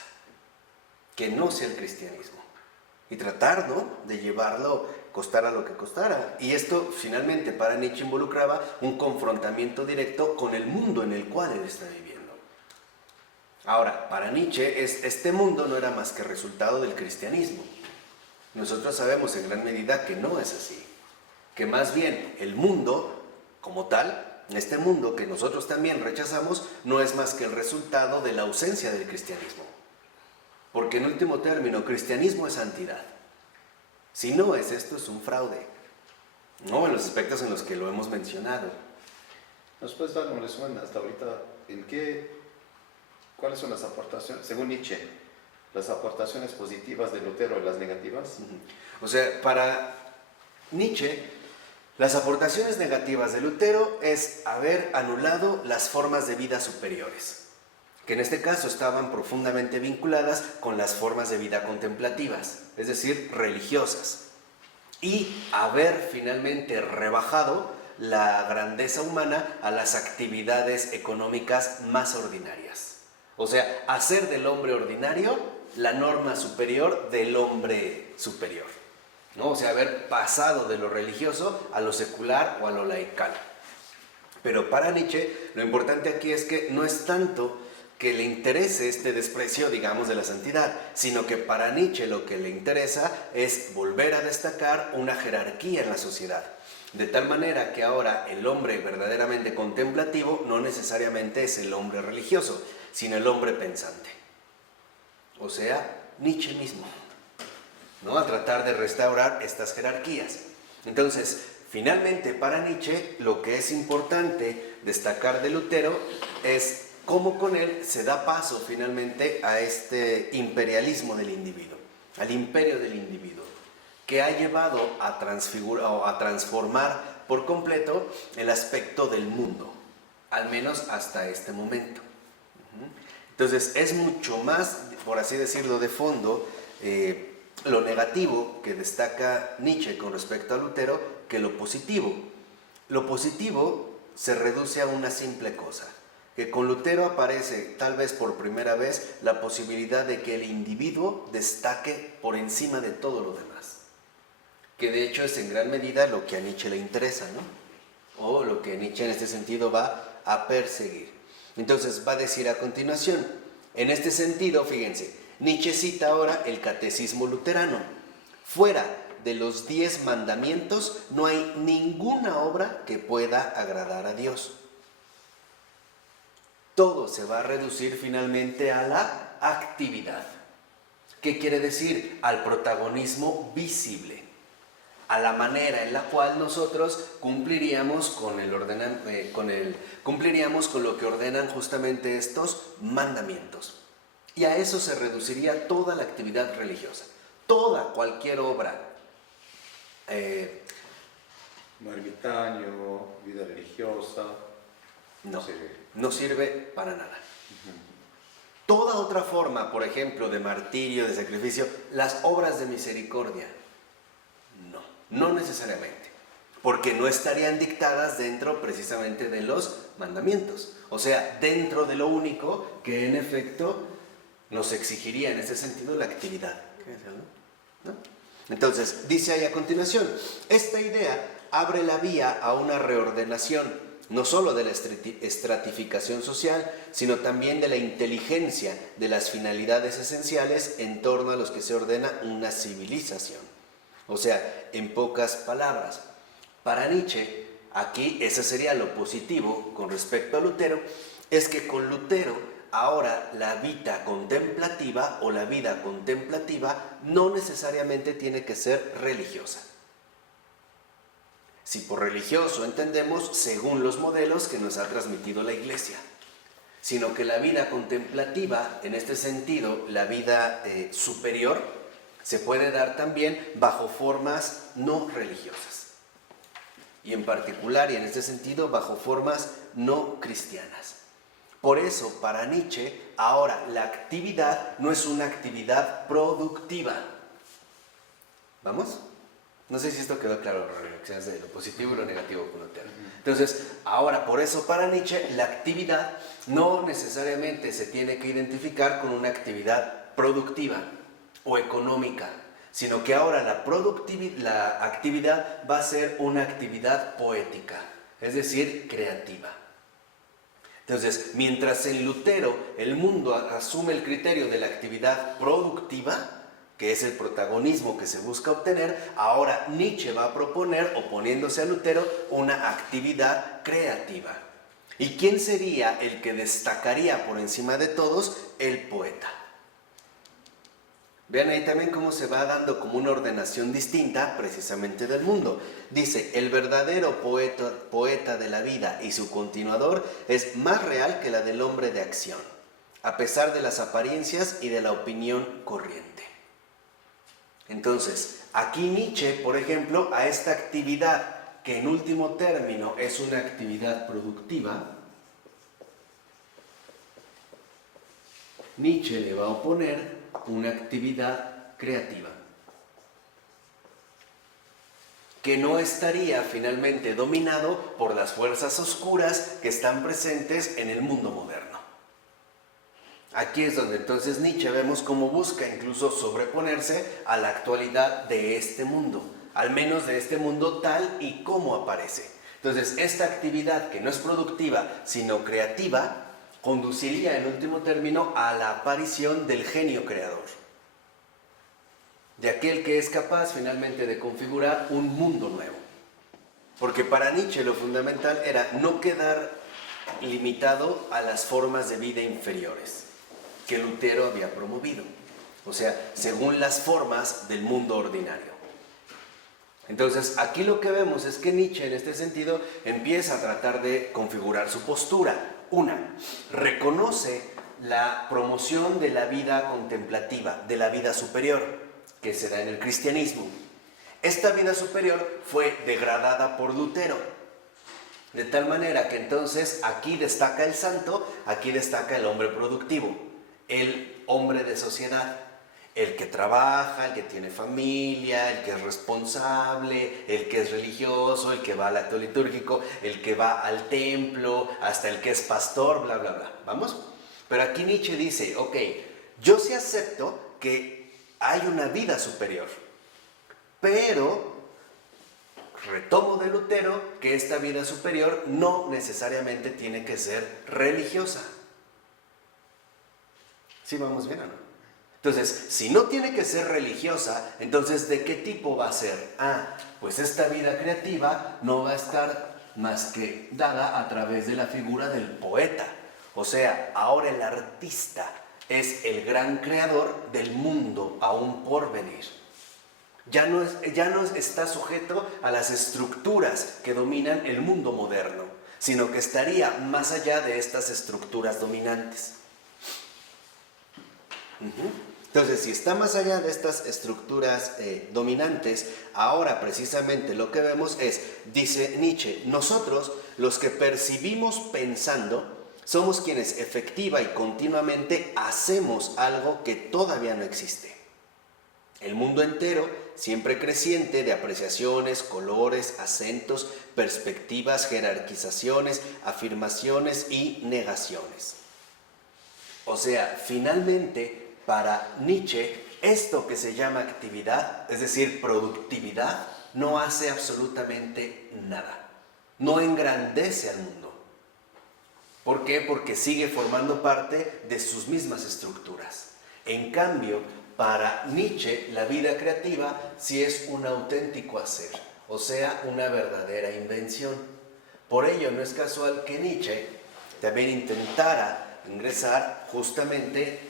que no sea el cristianismo, y tratar, ¿no?, de llevarlo, costara lo que costara. Y esto finalmente para Nietzsche involucraba un confrontamiento directo con el mundo en el cual él está viviendo. Ahora, para Nietzsche este mundo no era más que resultado del cristianismo. Nosotros sabemos en gran medida que no es así, que más bien el mundo como tal, este mundo que nosotros también rechazamos, no es más que el resultado de la ausencia del cristianismo. Porque en último término, cristianismo es santidad. Si no es esto, es un fraude, ¿no? En los aspectos en los que lo hemos mencionado. ¿Nos puedes dar un resumen hasta ahorita cuáles son las aportaciones, según Nietzsche, las aportaciones positivas de Lutero y las negativas? O sea, para Nietzsche, las aportaciones negativas de Lutero es haber anulado las formas de vida superiores, que en este caso estaban profundamente vinculadas con las formas de vida contemplativas, es decir, religiosas, y haber finalmente rebajado la grandeza humana a las actividades económicas más ordinarias. O sea, hacer del hombre ordinario la norma superior del hombre superior, ¿no? O sea, haber pasado de lo religioso a lo secular o a lo laical. Pero para Nietzsche, lo importante aquí es que no es tanto que le interese este desprecio, digamos, de la santidad, sino que para Nietzsche lo que le interesa es volver a destacar una jerarquía en la sociedad. De tal manera que ahora el hombre verdaderamente contemplativo no necesariamente es el hombre religioso, sino el hombre pensante. O sea, Nietzsche mismo, ¿no? A tratar de restaurar estas jerarquías. Entonces, finalmente para Nietzsche lo que es importante destacar de Lutero es cómo con él se da paso finalmente a este imperialismo del individuo, al imperio del individuo, que ha llevado a transformar por completo el aspecto del mundo, al menos hasta este momento. Entonces es mucho más, por así decirlo, de fondo, lo negativo que destaca Nietzsche con respecto a Lutero que lo positivo. Lo positivo se reduce a una simple cosa, que con Lutero aparece, tal vez por primera vez, la posibilidad de que el individuo destaque por encima de todo lo demás. Que de hecho es en gran medida lo que a Nietzsche le interesa, ¿no? O lo que Nietzsche en este sentido va a perseguir. Entonces va a decir a continuación, en este sentido, fíjense, Nietzsche cita ahora el catecismo luterano. Fuera de los 10 mandamientos no hay ninguna obra que pueda agradar a Dios. Todo se va a reducir finalmente a la actividad. ¿Qué quiere decir? Al protagonismo visible, a la manera en la cual nosotros cumpliríamos con lo que ordenan justamente estos mandamientos. Y a eso se reduciría toda la actividad religiosa, cualquier obra. Un ermitaño, vida religiosa. No sirve para nada. Toda otra forma, por ejemplo, de martirio, de sacrificio, las obras de misericordia, no necesariamente, porque no estarían dictadas dentro precisamente de los mandamientos, o sea, dentro de lo único que en efecto nos exigiría en ese sentido la actividad. ¿No? Entonces, dice ahí a continuación, esta idea abre la vía a una reordenación, no solo de la estratificación social, sino también de la inteligencia de las finalidades esenciales en torno a los que se ordena una civilización. O sea, en pocas palabras, para Nietzsche, aquí ese sería lo positivo con respecto a Lutero, es que con Lutero ahora la vida contemplativa o la vida contemplativa no necesariamente tiene que ser religiosa. Si por religioso entendemos según los modelos que nos ha transmitido la Iglesia, sino que la vida contemplativa, en este sentido, la vida superior, se puede dar también bajo formas no religiosas. Y en particular, y en este sentido, bajo formas no cristianas. Por eso, para Nietzsche, ahora la actividad no es una actividad productiva. ¿Vamos? No sé si esto quedó claro, que seas de lo positivo y lo negativo con Lutero. Entonces, ahora, por eso para Nietzsche, la actividad no necesariamente se tiene que identificar con una actividad productiva o económica, sino que ahora la actividad va a ser una actividad poética, es decir, creativa. Entonces, mientras en Lutero el mundo asume el criterio de la actividad productiva, que es el protagonismo que se busca obtener, ahora Nietzsche va a proponer, oponiéndose a Lutero, una actividad creativa. ¿Y quién sería el que destacaría por encima de todos? El poeta. Vean ahí también cómo se va dando como una ordenación distinta precisamente del mundo. Dice, el verdadero poeta de la vida y su continuador es más real que la del hombre de acción, a pesar de las apariencias y de la opinión corriente. Entonces, aquí Nietzsche, por ejemplo, a esta actividad, que en último término es una actividad productiva, Nietzsche le va a oponer una actividad creativa, que no estaría finalmente dominado por las fuerzas oscuras que están presentes en el mundo moderno. Aquí es donde entonces Nietzsche vemos cómo busca incluso sobreponerse a la actualidad de este mundo, al menos de este mundo tal y como aparece. Entonces, esta actividad que no es productiva, sino creativa, conduciría en último término a la aparición del genio creador, de aquel que es capaz finalmente de configurar un mundo nuevo. Porque para Nietzsche lo fundamental era no quedar limitado a las formas de vida inferiores que Lutero había promovido, o sea, según las formas del mundo ordinario. Entonces, aquí lo que vemos es que Nietzsche, en este sentido, empieza a tratar de configurar su postura. Una, reconoce la promoción de la vida contemplativa, de la vida superior, que se da en el cristianismo. Esta vida superior fue degradada por Lutero, de tal manera que entonces aquí destaca el santo, aquí destaca el hombre productivo, el hombre de sociedad, el que trabaja, el que tiene familia, el que es responsable, el que es religioso, el que va al acto litúrgico, el que va al templo, hasta el que es pastor, bla, bla, bla. ¿Vamos? Pero aquí Nietzsche dice, ok, yo sí acepto que hay una vida superior, pero retomo de Lutero que esta vida superior no necesariamente tiene que ser religiosa. ¿Sí vamos bien o no? Entonces, si no tiene que ser religiosa, entonces ¿de qué tipo va a ser? Pues esta vida creativa no va a estar más que dada a través de la figura del poeta. O sea, ahora el artista es el gran creador del mundo aún por venir. Ya no está sujeto a las estructuras que dominan el mundo moderno, sino que estaría más allá de estas estructuras dominantes. Entonces, si está más allá de estas estructuras dominantes, ahora precisamente lo que vemos es, dice Nietzsche, nosotros los que percibimos pensando, Somos quienes efectiva y continuamente hacemos algo que todavía no existe. El mundo entero, siempre creciente de apreciaciones, colores, acentos, perspectivas, jerarquizaciones, afirmaciones y negaciones. O sea, finalmente, para Nietzsche, esto que se llama actividad, es decir, productividad, no hace absolutamente nada. No engrandece al mundo. ¿Por qué? Porque sigue formando parte de sus mismas estructuras. En cambio, para Nietzsche, la vida creativa sí es un auténtico hacer, o sea, una verdadera invención. Por ello, no es casual que Nietzsche también intentara ingresar justamente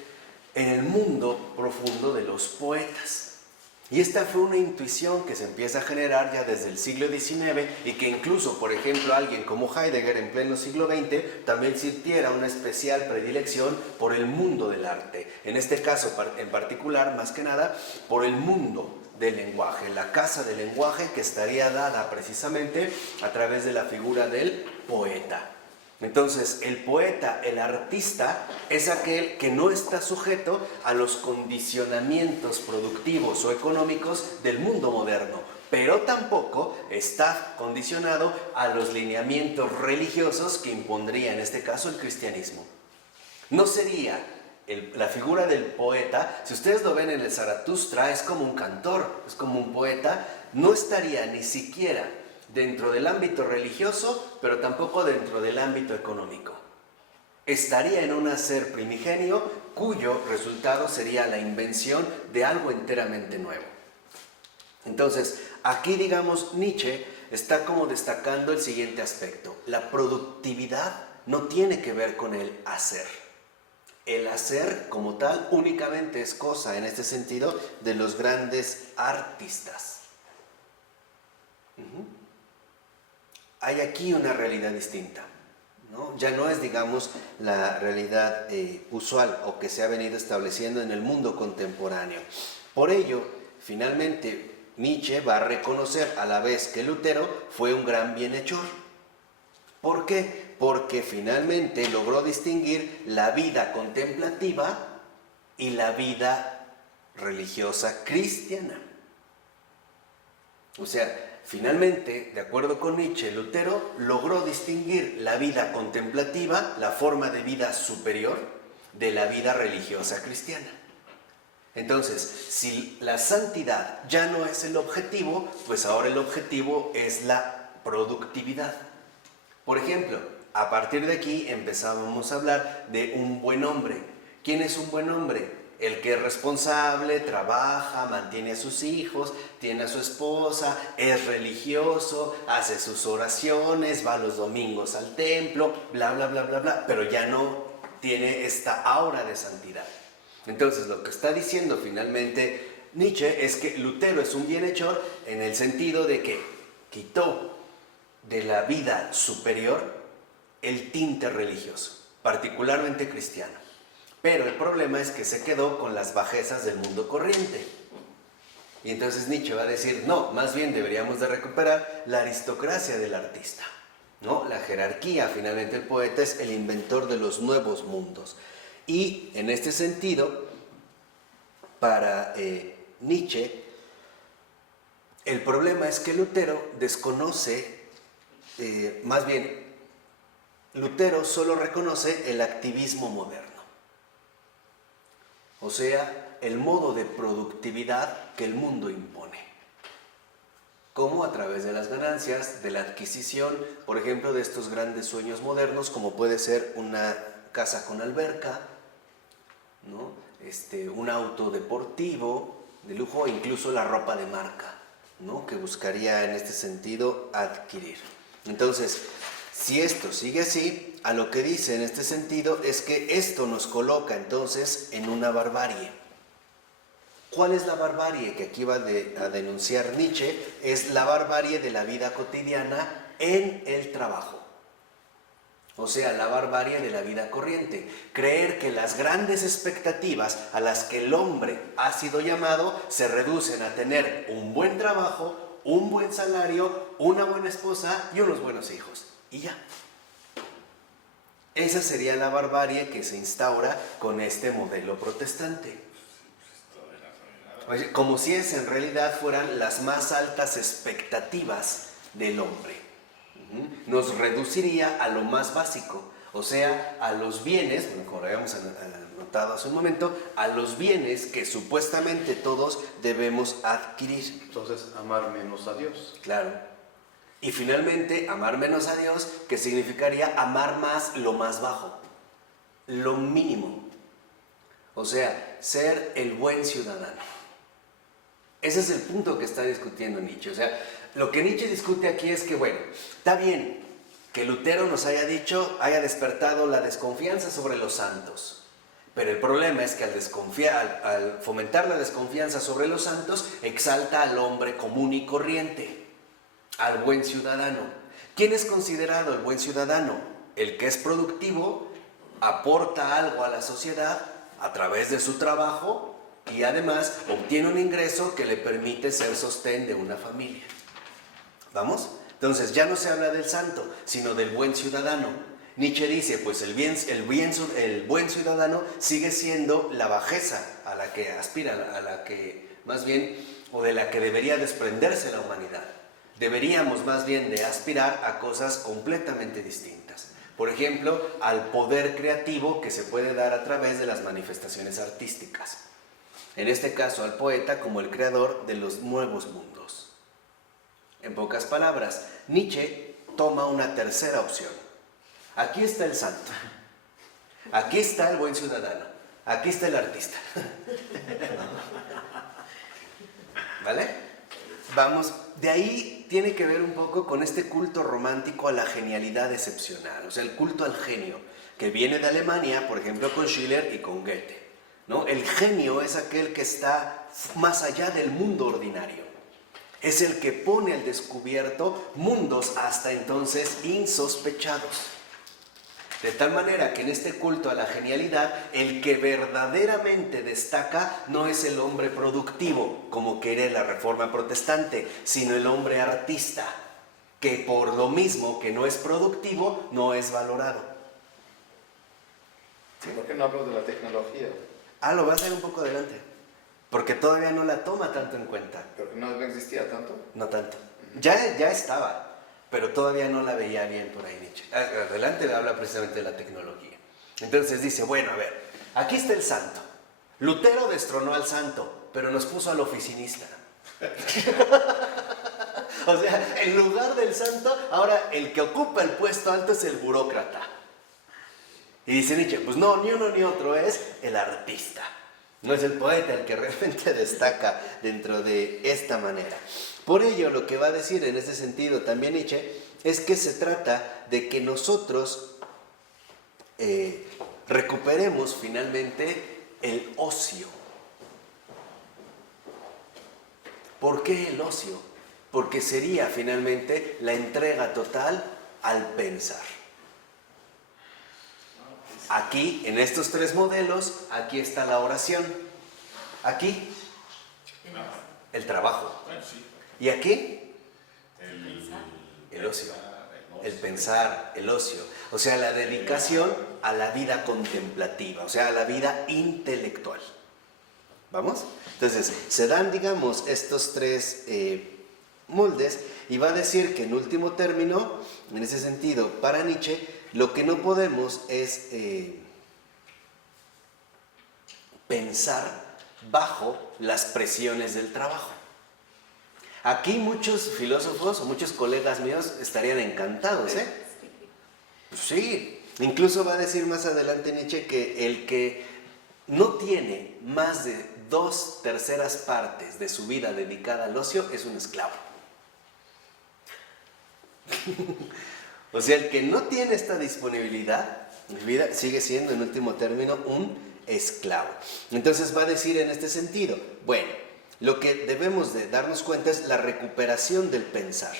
en el mundo profundo de los poetas. Y esta fue una intuición que se empieza a generar ya desde el siglo XIX y que incluso, por ejemplo, alguien como Heidegger en pleno siglo XX también sintiera una especial predilección por el mundo del arte. En este caso en particular, más que nada, por el mundo del lenguaje, la casa del lenguaje que estaría dada precisamente a través de la figura del poeta. Entonces, el poeta, el artista, es aquel que no está sujeto a los condicionamientos productivos o económicos del mundo moderno, pero tampoco está condicionado a los lineamientos religiosos que impondría en este caso el cristianismo. No sería la figura del poeta, si ustedes lo ven en el Zaratustra, es como un cantor, es como un poeta, no estaría ni siquiera dentro del ámbito religioso, pero tampoco dentro del ámbito económico. Estaría en un hacer primigenio cuyo resultado sería la invención de algo enteramente nuevo. Entonces, aquí digamos Nietzsche está como destacando el siguiente aspecto. La productividad no tiene que ver con el hacer. El hacer como tal únicamente es cosa, en este sentido, de los grandes artistas. Hay aquí una realidad distinta, ¿no? Ya no es, digamos, la realidad usual o que se ha venido estableciendo en el mundo contemporáneo. Por ello, finalmente, Nietzsche va a reconocer a la vez que Lutero fue un gran bienhechor. ¿Por qué? Porque finalmente logró distinguir la vida contemplativa y la vida religiosa cristiana. O sea, finalmente, de acuerdo con Nietzsche, Lutero logró distinguir la vida contemplativa, la forma de vida superior, de la vida religiosa cristiana. Entonces, si la santidad ya no es el objetivo, pues ahora el objetivo es la productividad. Por ejemplo, a partir de aquí empezábamos a hablar de un buen hombre. ¿Quién es un buen hombre? El que es responsable, trabaja, mantiene a sus hijos, tiene a su esposa, es religioso, hace sus oraciones, va los domingos al templo, bla, bla, bla, bla, bla, pero ya no tiene esta aura de santidad. Entonces, lo que está diciendo finalmente Nietzsche es que Lutero es un bienhechor en el sentido de que quitó de la vida superior el tinte religioso, particularmente cristiano. Pero el problema es que se quedó con las bajezas del mundo corriente. Y entonces Nietzsche va a decir, no, más bien deberíamos de recuperar la aristocracia del artista, ¿no? La jerarquía, finalmente el poeta es el inventor de los nuevos mundos. Y en este sentido, para Nietzsche, el problema es que Lutero desconoce, más bien, Lutero solo reconoce el activismo moderno. O sea, el modo de productividad que el mundo impone. Como a través de las ganancias, de la adquisición, por ejemplo, de estos grandes sueños modernos, como puede ser una casa con alberca, ¿no? Un auto deportivo de lujo, o incluso la ropa de marca, ¿no? Que buscaría en este sentido adquirir. Entonces, si esto sigue así, a lo que dice en este sentido es que esto nos coloca entonces en una barbarie. ¿Cuál es la barbarie que aquí va a denunciar Nietzsche? Es la barbarie de la vida cotidiana en el trabajo. O sea, la barbarie de la vida corriente. Creer que las grandes expectativas a las que el hombre ha sido llamado se reducen a tener un buen trabajo, un buen salario, una buena esposa y unos buenos hijos. Y ya. Esa sería la barbarie que se instaura con este modelo protestante. Oye, como si es en realidad fueran las más altas expectativas del hombre. Nos reduciría a lo más básico, o sea, a los bienes, bueno, como lo habíamos anotado hace un momento, a los bienes que supuestamente todos debemos adquirir. Entonces, amar menos a Dios. Claro. Y finalmente, amar menos a Dios, que significaría amar más lo más bajo, lo mínimo. O sea, ser el buen ciudadano. Ese es el punto que está discutiendo Nietzsche. O sea, lo que Nietzsche discute aquí es que, bueno, está bien que Lutero nos haya dicho, haya despertado la desconfianza sobre los santos. Pero el problema es que al fomentar la desconfianza sobre los santos, exalta al hombre común y corriente, al buen ciudadano. ¿Quién es considerado el buen ciudadano? El que es productivo, aporta algo a la sociedad a través de su trabajo y además obtiene un ingreso que le permite ser sostén de una familia. ¿Vamos? Entonces ya no se habla del santo, sino del buen ciudadano. Nietzsche dice, pues el buen ciudadano sigue siendo la bajeza a la que aspira, a la que más bien, o de la que debería desprenderse la humanidad. Deberíamos más bien de aspirar a cosas completamente distintas. Por ejemplo, al poder creativo que se puede dar a través de las manifestaciones artísticas. En este caso, al poeta como el creador de los nuevos mundos. En pocas palabras, Nietzsche toma una tercera opción. Aquí está el santo. Aquí está el buen ciudadano. Aquí está el artista. ¿Vale? Vamos, de ahí tiene que ver un poco con este culto romántico a la genialidad excepcional. O sea, el culto al genio, que viene de Alemania, por ejemplo, con Schiller y con Goethe. ¿No? El genio es aquel que está más allá del mundo ordinario. Es el que pone al descubierto mundos hasta entonces insospechados. De tal manera que en este culto a la genialidad, el que verdaderamente destaca no es el hombre productivo, como quiere la Reforma Protestante, sino el hombre artista, que por lo mismo que no es productivo, no es valorado. ¿Sí? ¿Por qué no hablo de la tecnología? Lo voy a hacer un poco adelante, porque todavía no la toma tanto en cuenta. ¿Pero que no existía tanto? No tanto. Ya estaba, pero todavía no la veía bien por ahí Nietzsche. Adelante habla precisamente de la tecnología. Entonces dice, bueno, a ver, aquí está el santo. Lutero destronó al santo, pero nos puso al oficinista. O sea, en lugar del santo, ahora el que ocupa el puesto alto es el burócrata. Y dice Nietzsche, pues no, ni uno ni otro, es el artista. No es el poeta el que realmente destaca dentro de esta manera. Por ello, lo que va a decir en este sentido también Nietzsche es que se trata de que nosotros recuperemos finalmente el ocio. ¿Por qué el ocio? Porque sería finalmente la entrega total al pensar. Aquí, en estos tres modelos, aquí está la oración. Aquí, el trabajo. Y aquí, el ocio. El pensar, el ocio. O sea, la dedicación a la vida contemplativa, o sea, a la vida intelectual. ¿Vamos? Entonces, se dan, digamos, estos tres moldes y va a decir que en último término, en ese sentido, para Nietzsche, lo que no podemos es pensar bajo las presiones del trabajo. Aquí muchos filósofos o muchos colegas míos estarían encantados, ¿eh? Sí, incluso va a decir más adelante Nietzsche que el que no tiene más de 2/3 partes de su vida dedicada al ocio es un esclavo. O sea, el que no tiene esta disponibilidad, vida sigue siendo en último término un esclavo. Entonces va a decir en este sentido, bueno, lo que debemos de darnos cuenta es la recuperación del pensar.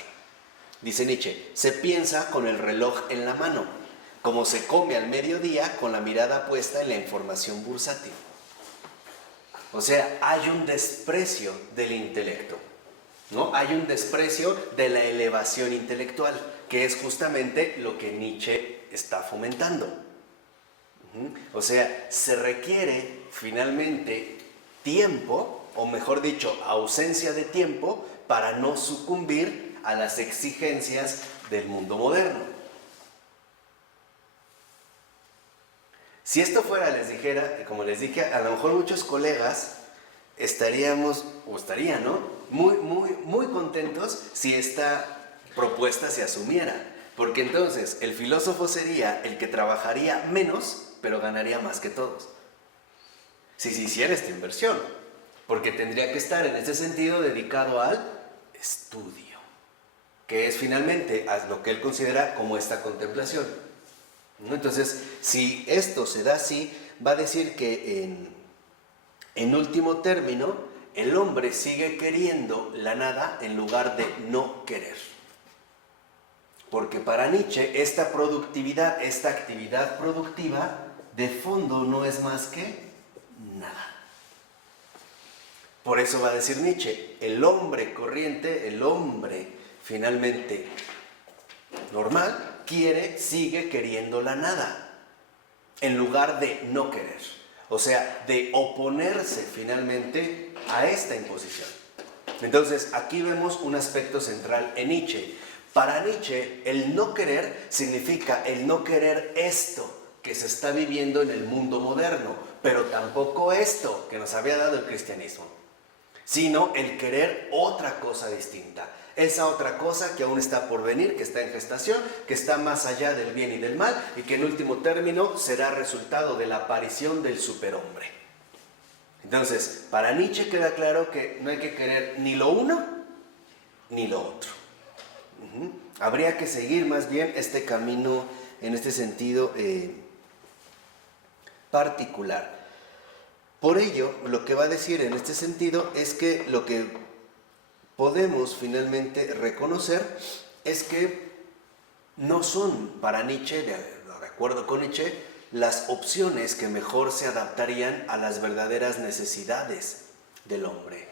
Dice Nietzsche, se piensa con el reloj en la mano, como se come al mediodía con la mirada puesta en la información bursátil. O sea, hay un desprecio del intelecto, ¿no? Hay un desprecio de la elevación intelectual, que es justamente lo que Nietzsche está fomentando. O sea, se requiere finalmente tiempo, o mejor dicho, ausencia de tiempo, para no sucumbir a las exigencias del mundo moderno. Si esto fuera, les dijera, como les dije, a lo mejor muchos colegas estarían, ¿no? Muy contentos si esta propuesta se asumiera. Porque entonces el filósofo sería el que trabajaría menos, pero ganaría más que todos. Si se hiciera esta inversión. Porque tendría que estar en ese sentido dedicado al estudio, que es finalmente lo que él considera como esta contemplación. Entonces, si esto se da así, va a decir que en último término, el hombre sigue queriendo la nada en lugar de no querer. Porque para Nietzsche, esta productividad, esta actividad productiva, de fondo no es más que nada. Por eso va a decir Nietzsche, el hombre corriente, el hombre finalmente normal, sigue queriendo la nada, en lugar de no querer. O sea, de oponerse finalmente a esta imposición. Entonces, aquí vemos un aspecto central en Nietzsche. Para Nietzsche, el no querer significa el no querer esto que se está viviendo en el mundo moderno, pero tampoco esto que nos había dado el cristianismo, sino el querer otra cosa distinta. Esa otra cosa que aún está por venir, que está en gestación, que está más allá del bien y del mal, y que en último término será resultado de la aparición del superhombre. Entonces, para Nietzsche queda claro que no hay que querer ni lo uno ni lo otro. Habría que seguir más bien este camino en este sentido particular. Por ello, lo que va a decir en este sentido es que lo que podemos finalmente reconocer es que no son para Nietzsche, de acuerdo con Nietzsche, las opciones que mejor se adaptarían a las verdaderas necesidades del hombre.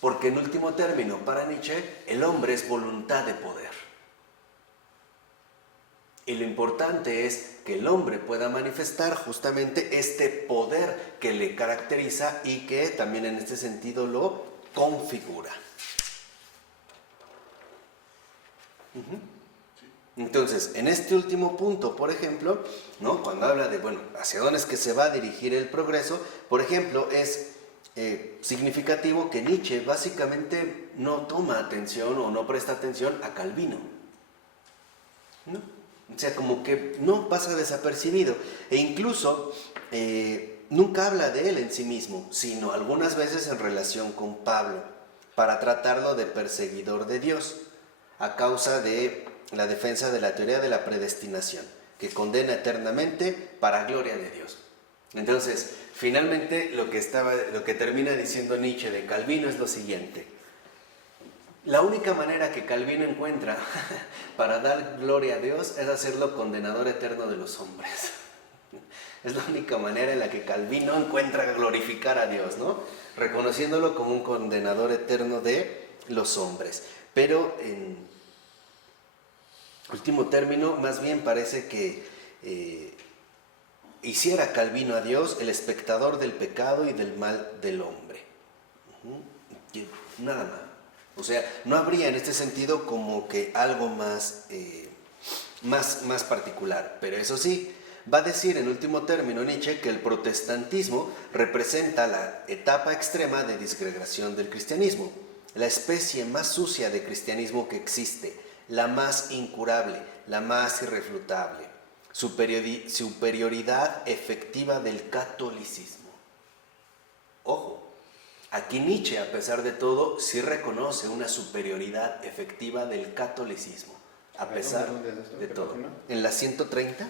Porque en último término, para Nietzsche, el hombre es voluntad de poder. Y lo importante es que el hombre pueda manifestar justamente este poder que le caracteriza y que también en este sentido lo configura. Entonces, en este último punto, por ejemplo, ¿no? Cuando habla de, hacia dónde es que se va a dirigir el progreso, por ejemplo, es significativo que Nietzsche básicamente no toma atención o no presta atención a Calvino, ¿no? O sea, como que no pasa desapercibido. E incluso nunca habla de él en sí mismo, sino algunas veces en relación con Pablo, para tratarlo de perseguidor de Dios, a causa de la defensa de la teoría de la predestinación, que condena eternamente para gloria de Dios. Entonces, finalmente lo que termina diciendo Nietzsche de Calvino es lo siguiente. La única manera que Calvino encuentra para dar gloria a Dios es hacerlo condenador eterno de los hombres. Es la única manera en la que Calvino encuentra glorificar a Dios, ¿no? Reconociéndolo como un condenador eterno de los hombres. Pero en último término, más bien parece que hiciera Calvino a Dios el espectador del pecado y del mal del hombre. Nada más. O sea, no habría en este sentido como que algo más particular. Pero eso sí, va a decir en último término Nietzsche que el protestantismo representa la etapa extrema de disgregación del cristianismo, la especie más sucia de cristianismo que existe, la más incurable, la más irrefutable, superioridad efectiva del catolicismo. Ojo. Aquí Nietzsche, a pesar de todo, sí reconoce una superioridad efectiva del catolicismo, a pesar de todo. En la 130,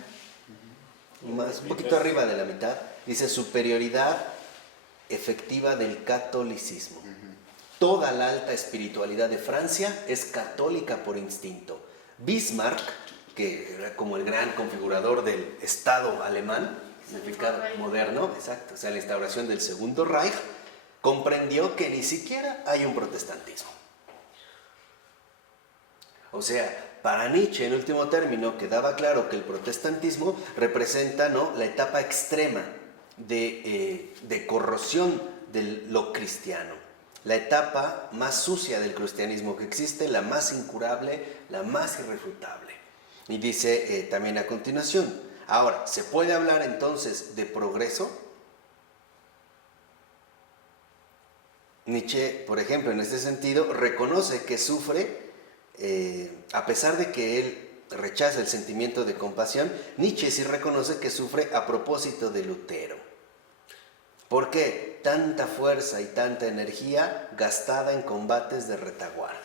un poquito arriba de la mitad, dice superioridad efectiva del catolicismo. Toda la alta espiritualidad de Francia es católica por instinto. Bismarck, que era como el gran configurador del Estado alemán, significado moderno, exacto, o sea, la instauración del Segundo Reich, comprendió que ni siquiera hay un protestantismo. O sea, para Nietzsche, en último término, quedaba claro que el protestantismo representa, ¿no?, la etapa extrema de corrosión de lo cristiano. La etapa más sucia del cristianismo que existe, la más incurable, la más irrefutable. Y dice también a continuación, ahora, ¿se puede hablar entonces de progreso? Nietzsche, por ejemplo, en este sentido, reconoce que sufre, a pesar de que él rechaza el sentimiento de compasión, Nietzsche sí reconoce que sufre a propósito de Lutero. ¿Por qué? Tanta fuerza y tanta energía gastada en combates de retaguardia.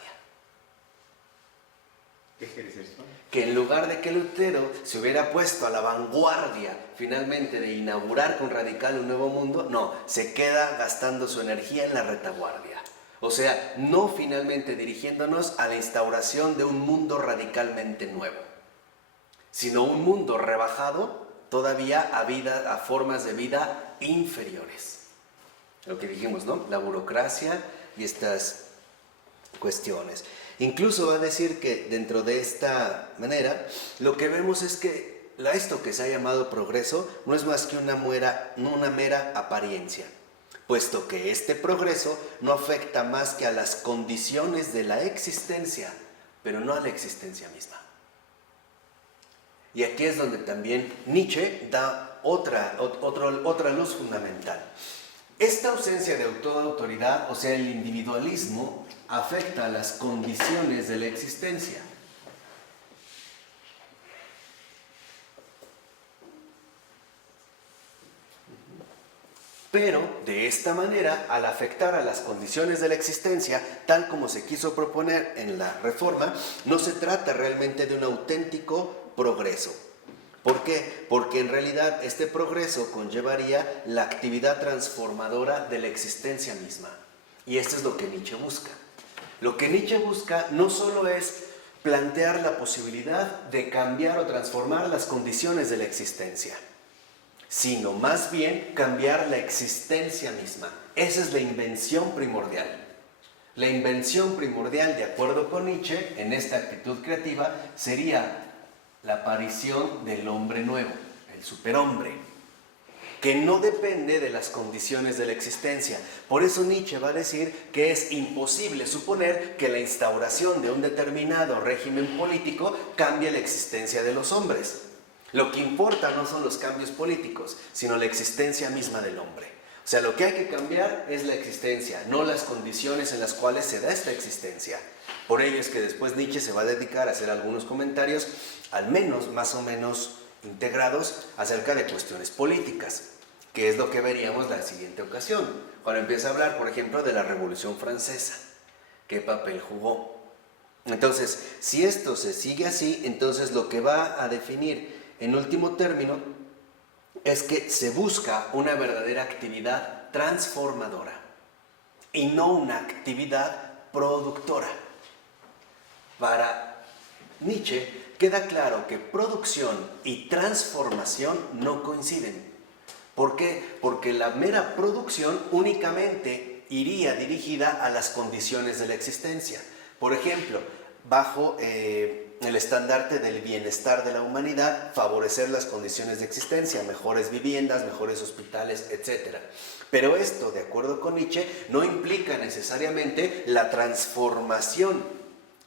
¿Qué quiere decir esto? Que en lugar de que Lutero se hubiera puesto a la vanguardia finalmente de inaugurar con Radical un nuevo mundo, no, se queda gastando su energía en la retaguardia. O sea, no finalmente dirigiéndonos a la instauración de un mundo radicalmente nuevo, sino un mundo rebajado todavía a formas de vida inferiores. Lo que dijimos, ¿no? La burocracia y estas cuestiones. Incluso va a decir que dentro de esta manera, lo que vemos es que esto que se ha llamado progreso no es más que una mera apariencia, puesto que este progreso no afecta más que a las condiciones de la existencia, pero no a la existencia misma. Y aquí es donde también Nietzsche da otra luz fundamental. Esta ausencia de autoridad, o sea, el individualismo, afecta a las condiciones de la existencia. Pero, de esta manera, al afectar a las condiciones de la existencia, tal como se quiso proponer en la Reforma, no se trata realmente de un auténtico progreso. ¿Por qué? Porque en realidad este progreso conllevaría la actividad transformadora de la existencia misma. Y esto es lo que Nietzsche busca. Lo que Nietzsche busca no solo es plantear la posibilidad de cambiar o transformar las condiciones de la existencia, sino más bien cambiar la existencia misma. Esa es la invención primordial. La invención primordial, de acuerdo con Nietzsche, en esta actitud creativa, sería la aparición del hombre nuevo, el superhombre, que no depende de las condiciones de la existencia. Por eso Nietzsche va a decir que es imposible suponer que la instauración de un determinado régimen político cambie la existencia de los hombres. Lo que importa no son los cambios políticos, sino la existencia misma del hombre. O sea, lo que hay que cambiar es la existencia, no las condiciones en las cuales se da esta existencia. Por ello es que después Nietzsche se va a dedicar a hacer algunos comentarios, al menos más o menos integrados, acerca de cuestiones políticas, que es lo que veríamos la siguiente ocasión, cuando empieza a hablar, por ejemplo, de la Revolución Francesa. ¿Qué papel jugó? Entonces, si esto se sigue así, entonces lo que va a definir en último término es que se busca una verdadera actividad transformadora y no una actividad productora. Para Nietzsche queda claro que producción y transformación no coinciden. ¿Por qué? Porque la mera producción únicamente iría dirigida a las condiciones de la existencia. Por ejemplo, bajo el estandarte del bienestar de la humanidad, favorecer las condiciones de existencia, mejores viviendas, mejores hospitales, etc. Pero esto, de acuerdo con Nietzsche, no implica necesariamente la transformación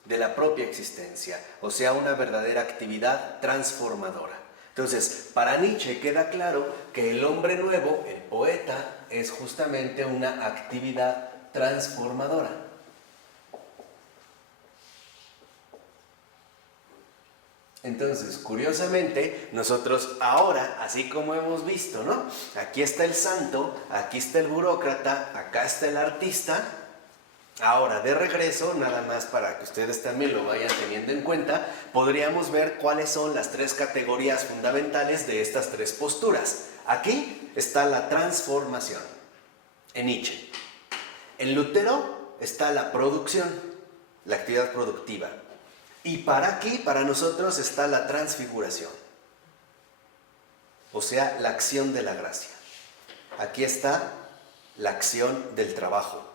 de la propia existencia, o sea, una verdadera actividad transformadora. Entonces, para Nietzsche queda claro que el hombre nuevo, el poeta, es justamente una actividad transformadora. Entonces, curiosamente, nosotros ahora, así como hemos visto, ¿no? Aquí está el santo, aquí está el burócrata, acá está el artista. Ahora, de regreso, nada más para que ustedes también lo vayan teniendo en cuenta, podríamos ver cuáles son las tres categorías fundamentales de estas tres posturas. Aquí está la transformación, en Nietzsche. En Lutero está la producción, la actividad productiva. Y para nosotros está la transfiguración, o sea, la acción de la gracia. Aquí está la acción del trabajo.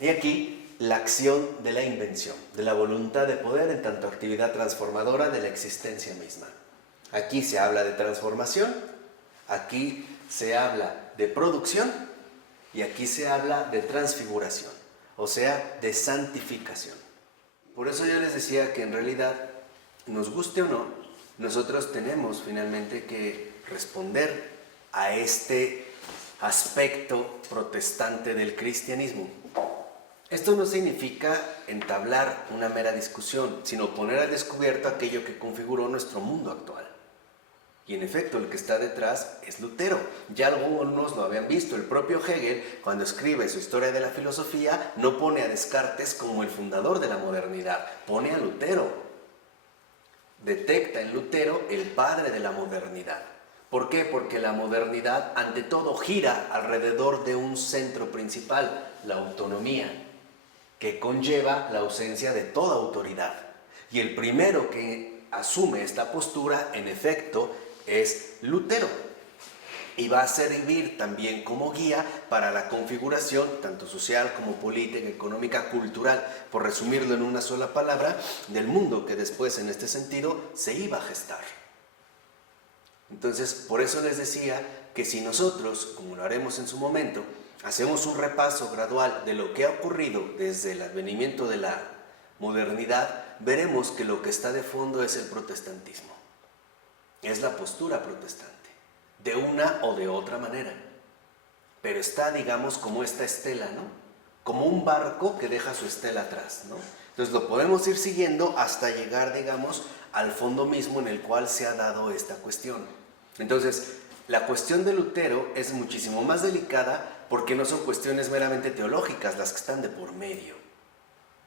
Y aquí la acción de la invención, de la voluntad de poder en tanto actividad transformadora de la existencia misma. Aquí se habla de transformación, aquí se habla de producción y aquí se habla de transfiguración, o sea, de santificación. Por eso yo les decía que en realidad, nos guste o no, nosotros tenemos finalmente que responder a este aspecto protestante del cristianismo. Esto no significa entablar una mera discusión, sino poner al descubierto aquello que configuró nuestro mundo actual. Y en efecto, el que está detrás es Lutero. Ya algunos lo habían visto. El propio Hegel, cuando escribe su Historia de la Filosofía, no pone a Descartes como el fundador de la modernidad, pone a Lutero. Detecta en Lutero el padre de la modernidad. ¿Por qué? Porque la modernidad, ante todo, gira alrededor de un centro principal, la autonomía, que conlleva la ausencia de toda autoridad. Y el primero que asume esta postura, en efecto, es Lutero. Y va a servir también como guía para la configuración, tanto social como política, económica, cultural, por resumirlo en una sola palabra, del mundo que después, en este sentido, se iba a gestar. Entonces, por eso les decía que si nosotros, como lo haremos en su momento, hacemos un repaso gradual de lo que ha ocurrido desde el advenimiento de la modernidad, veremos que lo que está de fondo es el protestantismo. Es la postura protestante, de una o de otra manera. Pero está, digamos, como esta estela, ¿no? Como un barco que deja su estela atrás, ¿no? Entonces lo podemos ir siguiendo hasta llegar, digamos, al fondo mismo en el cual se ha dado esta cuestión. Entonces, la cuestión de Lutero es muchísimo más delicada porque no son cuestiones meramente teológicas las que están de por medio,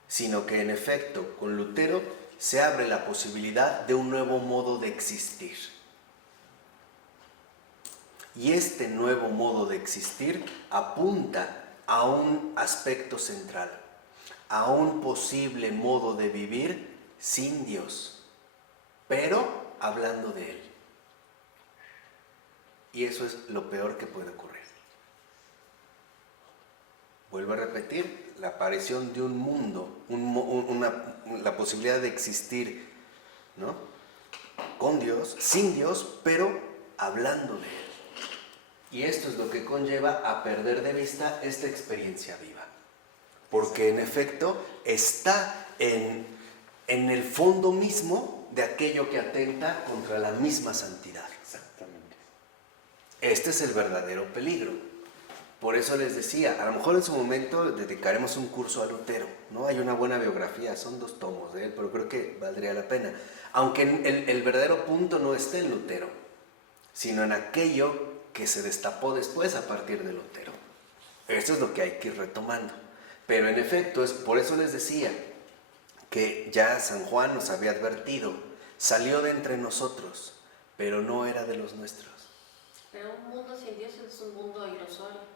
sino que en efecto con Lutero se abre la posibilidad de un nuevo modo de existir. Y este nuevo modo de existir apunta a un aspecto central, a un posible modo de vivir sin Dios, pero hablando de Él. Y eso es lo peor que puede ocurrir. Vuelvo a repetir, la aparición de un mundo, la posibilidad de existir, ¿no? Con Dios, sin Dios, pero hablando de Él. Y esto es lo que conlleva a perder de vista esta experiencia viva. Porque en efecto está en el fondo mismo de aquello que atenta contra la misma santidad. Exactamente. Este es el verdadero peligro. Por eso les decía, a lo mejor en su momento dedicaremos un curso a Lutero, ¿no? Hay una buena biografía, son 2 tomos de él, pero creo que valdría la pena. Aunque el verdadero punto no esté en Lutero, sino en aquello que se destapó después a partir de Lutero. Esto es lo que hay que ir retomando. Pero en efecto, por eso les decía que ya San Juan nos había advertido, salió de entre nosotros, pero no era de los nuestros. Pero un mundo sin Dios es un mundo ilusorio.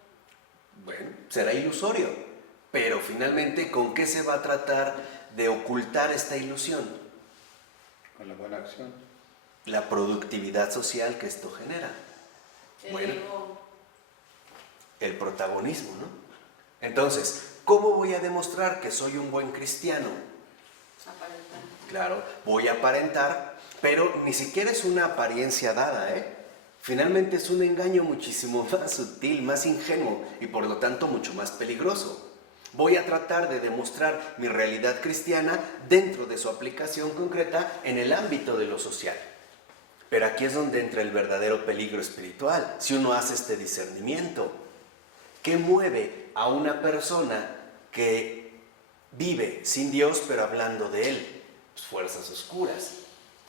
Bueno, será ilusorio, pero finalmente, ¿con qué se va a tratar de ocultar esta ilusión? Con la buena acción. La productividad social que esto genera. Bueno, el protagonismo, ¿no? Entonces, ¿cómo voy a demostrar que soy un buen cristiano? Aparentar. Claro, voy a aparentar, pero ni siquiera es una apariencia dada, ¿eh? Finalmente es un engaño muchísimo más sutil, más ingenuo y por lo tanto mucho más peligroso. Voy a tratar de demostrar mi realidad cristiana dentro de su aplicación concreta en el ámbito de lo social. Pero aquí es donde entra el verdadero peligro espiritual, si uno hace este discernimiento. ¿Qué mueve a una persona que vive sin Dios pero hablando de Él? Pues fuerzas oscuras.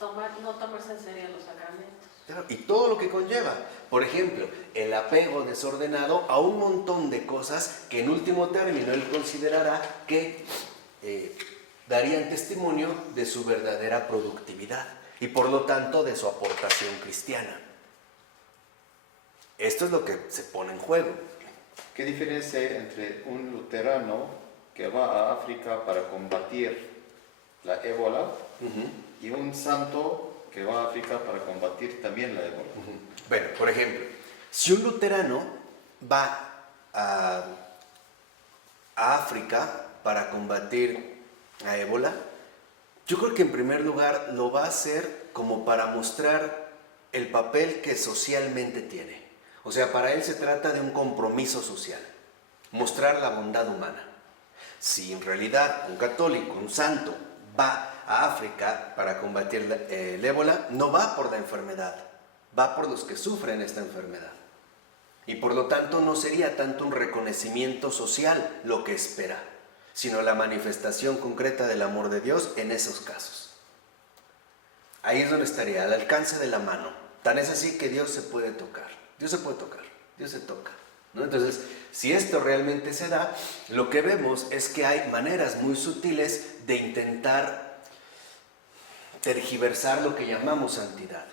No tomarse en serio los sacramentos. Y todo lo que conlleva. Por ejemplo, el apego desordenado a un montón de cosas que en último término él considerará que darían testimonio de su verdadera productividad y por lo tanto de su aportación cristiana. Esto es lo que se pone en juego. ¿Qué diferencia hay entre un luterano que va a África para combatir la ébola y un santo que va a África para combatir también la ébola? Bueno, por ejemplo, si un luterano va a África para combatir a ébola? Yo creo que en primer lugar lo va a hacer como para mostrar el papel que socialmente tiene. O sea, para él se trata de un compromiso social, mostrar la bondad humana. Si en realidad un católico, un santo, va a África para combatir el ébola, no va por la enfermedad, va por los que sufren esta enfermedad. Y por lo tanto no sería tanto un reconocimiento social lo que espera, sino la manifestación concreta del amor de Dios en esos casos. Ahí es donde estaría, al alcance de la mano. Tan es así que Dios se puede tocar. Dios se puede tocar, Dios se toca, ¿no? Entonces, si esto realmente se da, lo que vemos es que hay maneras muy sutiles de intentar tergiversar lo que llamamos santidad.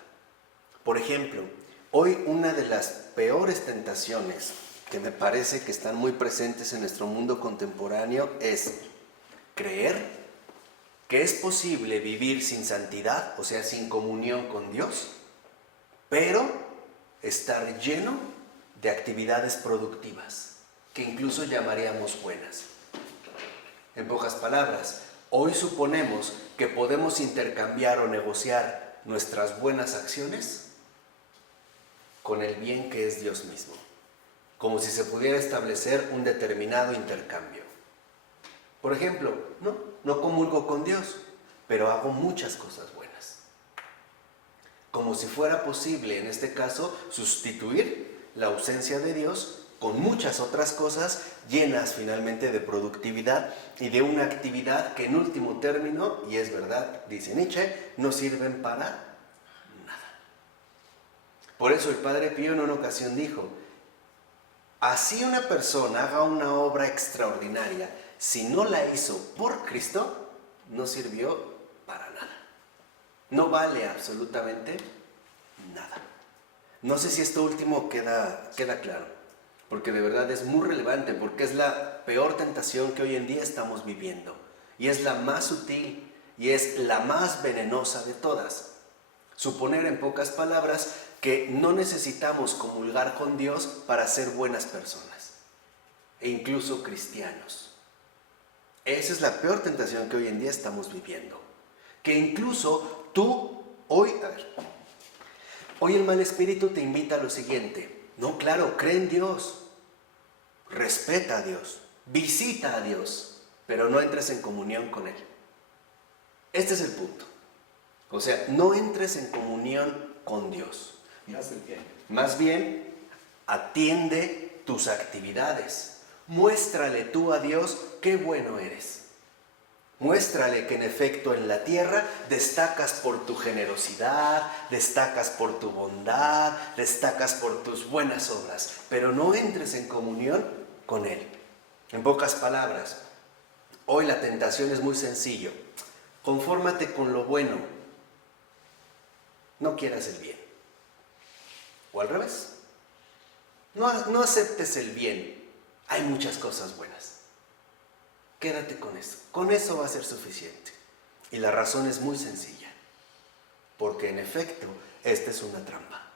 Por ejemplo, hoy una de las peores tentaciones que me parece que están muy presentes en nuestro mundo contemporáneo es creer que es posible vivir sin santidad, o sea, sin comunión con Dios, pero estar lleno de actividades productivas, que incluso llamaríamos buenas. En pocas palabras, hoy suponemos que podemos intercambiar o negociar nuestras buenas acciones con el bien que es Dios mismo, como si se pudiera establecer un determinado intercambio. Por ejemplo, no comulgo con Dios, pero hago muchas cosas buenas. Como si fuera posible, en este caso, sustituir la ausencia de Dios con muchas otras cosas llenas finalmente de productividad y de una actividad que en último término, y es verdad, dice Nietzsche, no sirven para nada. Por eso el Padre Pío en una ocasión dijo, así una persona haga una obra extraordinaria, si no la hizo por Cristo, no sirvió para nada. No vale absolutamente nada. No sé si esto último queda claro, porque de verdad es muy relevante, porque es la peor tentación que hoy en día estamos viviendo, y es la más sutil, y es la más venenosa de todas. Suponer en pocas palabras que no necesitamos comulgar con Dios para ser buenas personas, e incluso cristianos. Esa es la peor tentación que hoy en día estamos viviendo. Que incluso tú, hoy el mal espíritu te invita a lo siguiente. No, claro, cree en Dios, respeta a Dios, visita a Dios, pero no entres en comunión con Él. Este es el punto. O sea, no entres en comunión con Dios. Más bien, atiende tus actividades. Muéstrale tú a Dios qué bueno eres. Muéstrale que en efecto en la tierra destacas por tu generosidad, destacas por tu bondad, destacas por tus buenas obras, pero no entres en comunión con Él. En pocas palabras, hoy la tentación es muy sencillo. Confórmate con lo bueno. No quieras el bien. O al revés. No aceptes el bien. Hay muchas cosas buenas. Quédate con eso. Con eso va a ser suficiente. Y la razón es muy sencilla. Porque en efecto, esta es una trampa.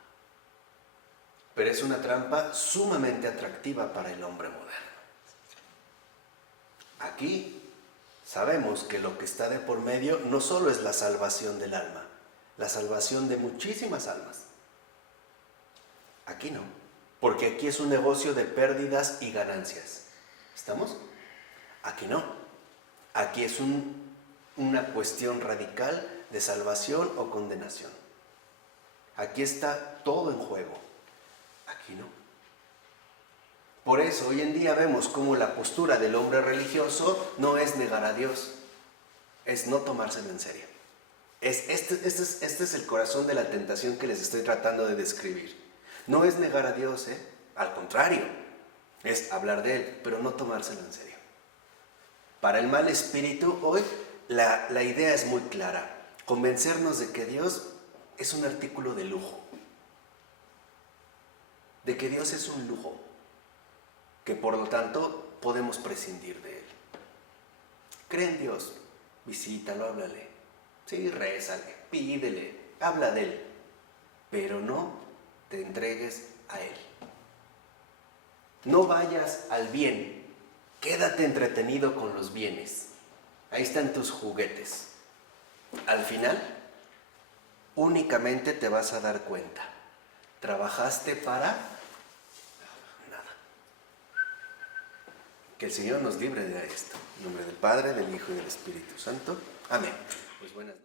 Pero es una trampa sumamente atractiva para el hombre moderno. Aquí sabemos que lo que está de por medio no solo es la salvación del alma, la salvación de muchísimas almas. Aquí no. Porque aquí es un negocio de pérdidas y ganancias. ¿Estamos? Aquí no. Aquí es una cuestión radical de salvación o condenación. Aquí está todo en juego. Aquí no. Por eso hoy en día vemos cómo la postura del hombre religioso no es negar a Dios, es no tomárselo en serio. Este es el corazón de la tentación que les estoy tratando de describir. No es negar a Dios, al contrario, es hablar de Él, pero no tomárselo en serio. Para el mal espíritu, hoy la idea es muy clara. Convencernos de que Dios es un artículo de lujo. De que Dios es un lujo. Que por lo tanto podemos prescindir de Él. Cree en Dios. Visítalo, háblale. Sí, rézale, pídele, habla de Él. Pero no te entregues a Él. No vayas al bien Quédate entretenido con los bienes. Ahí están tus juguetes. Al final, únicamente te vas a dar cuenta. Trabajaste para nada. Que el Señor nos libre de esto. En nombre del Padre, del Hijo y del Espíritu Santo. Amén. Pues buenas noches.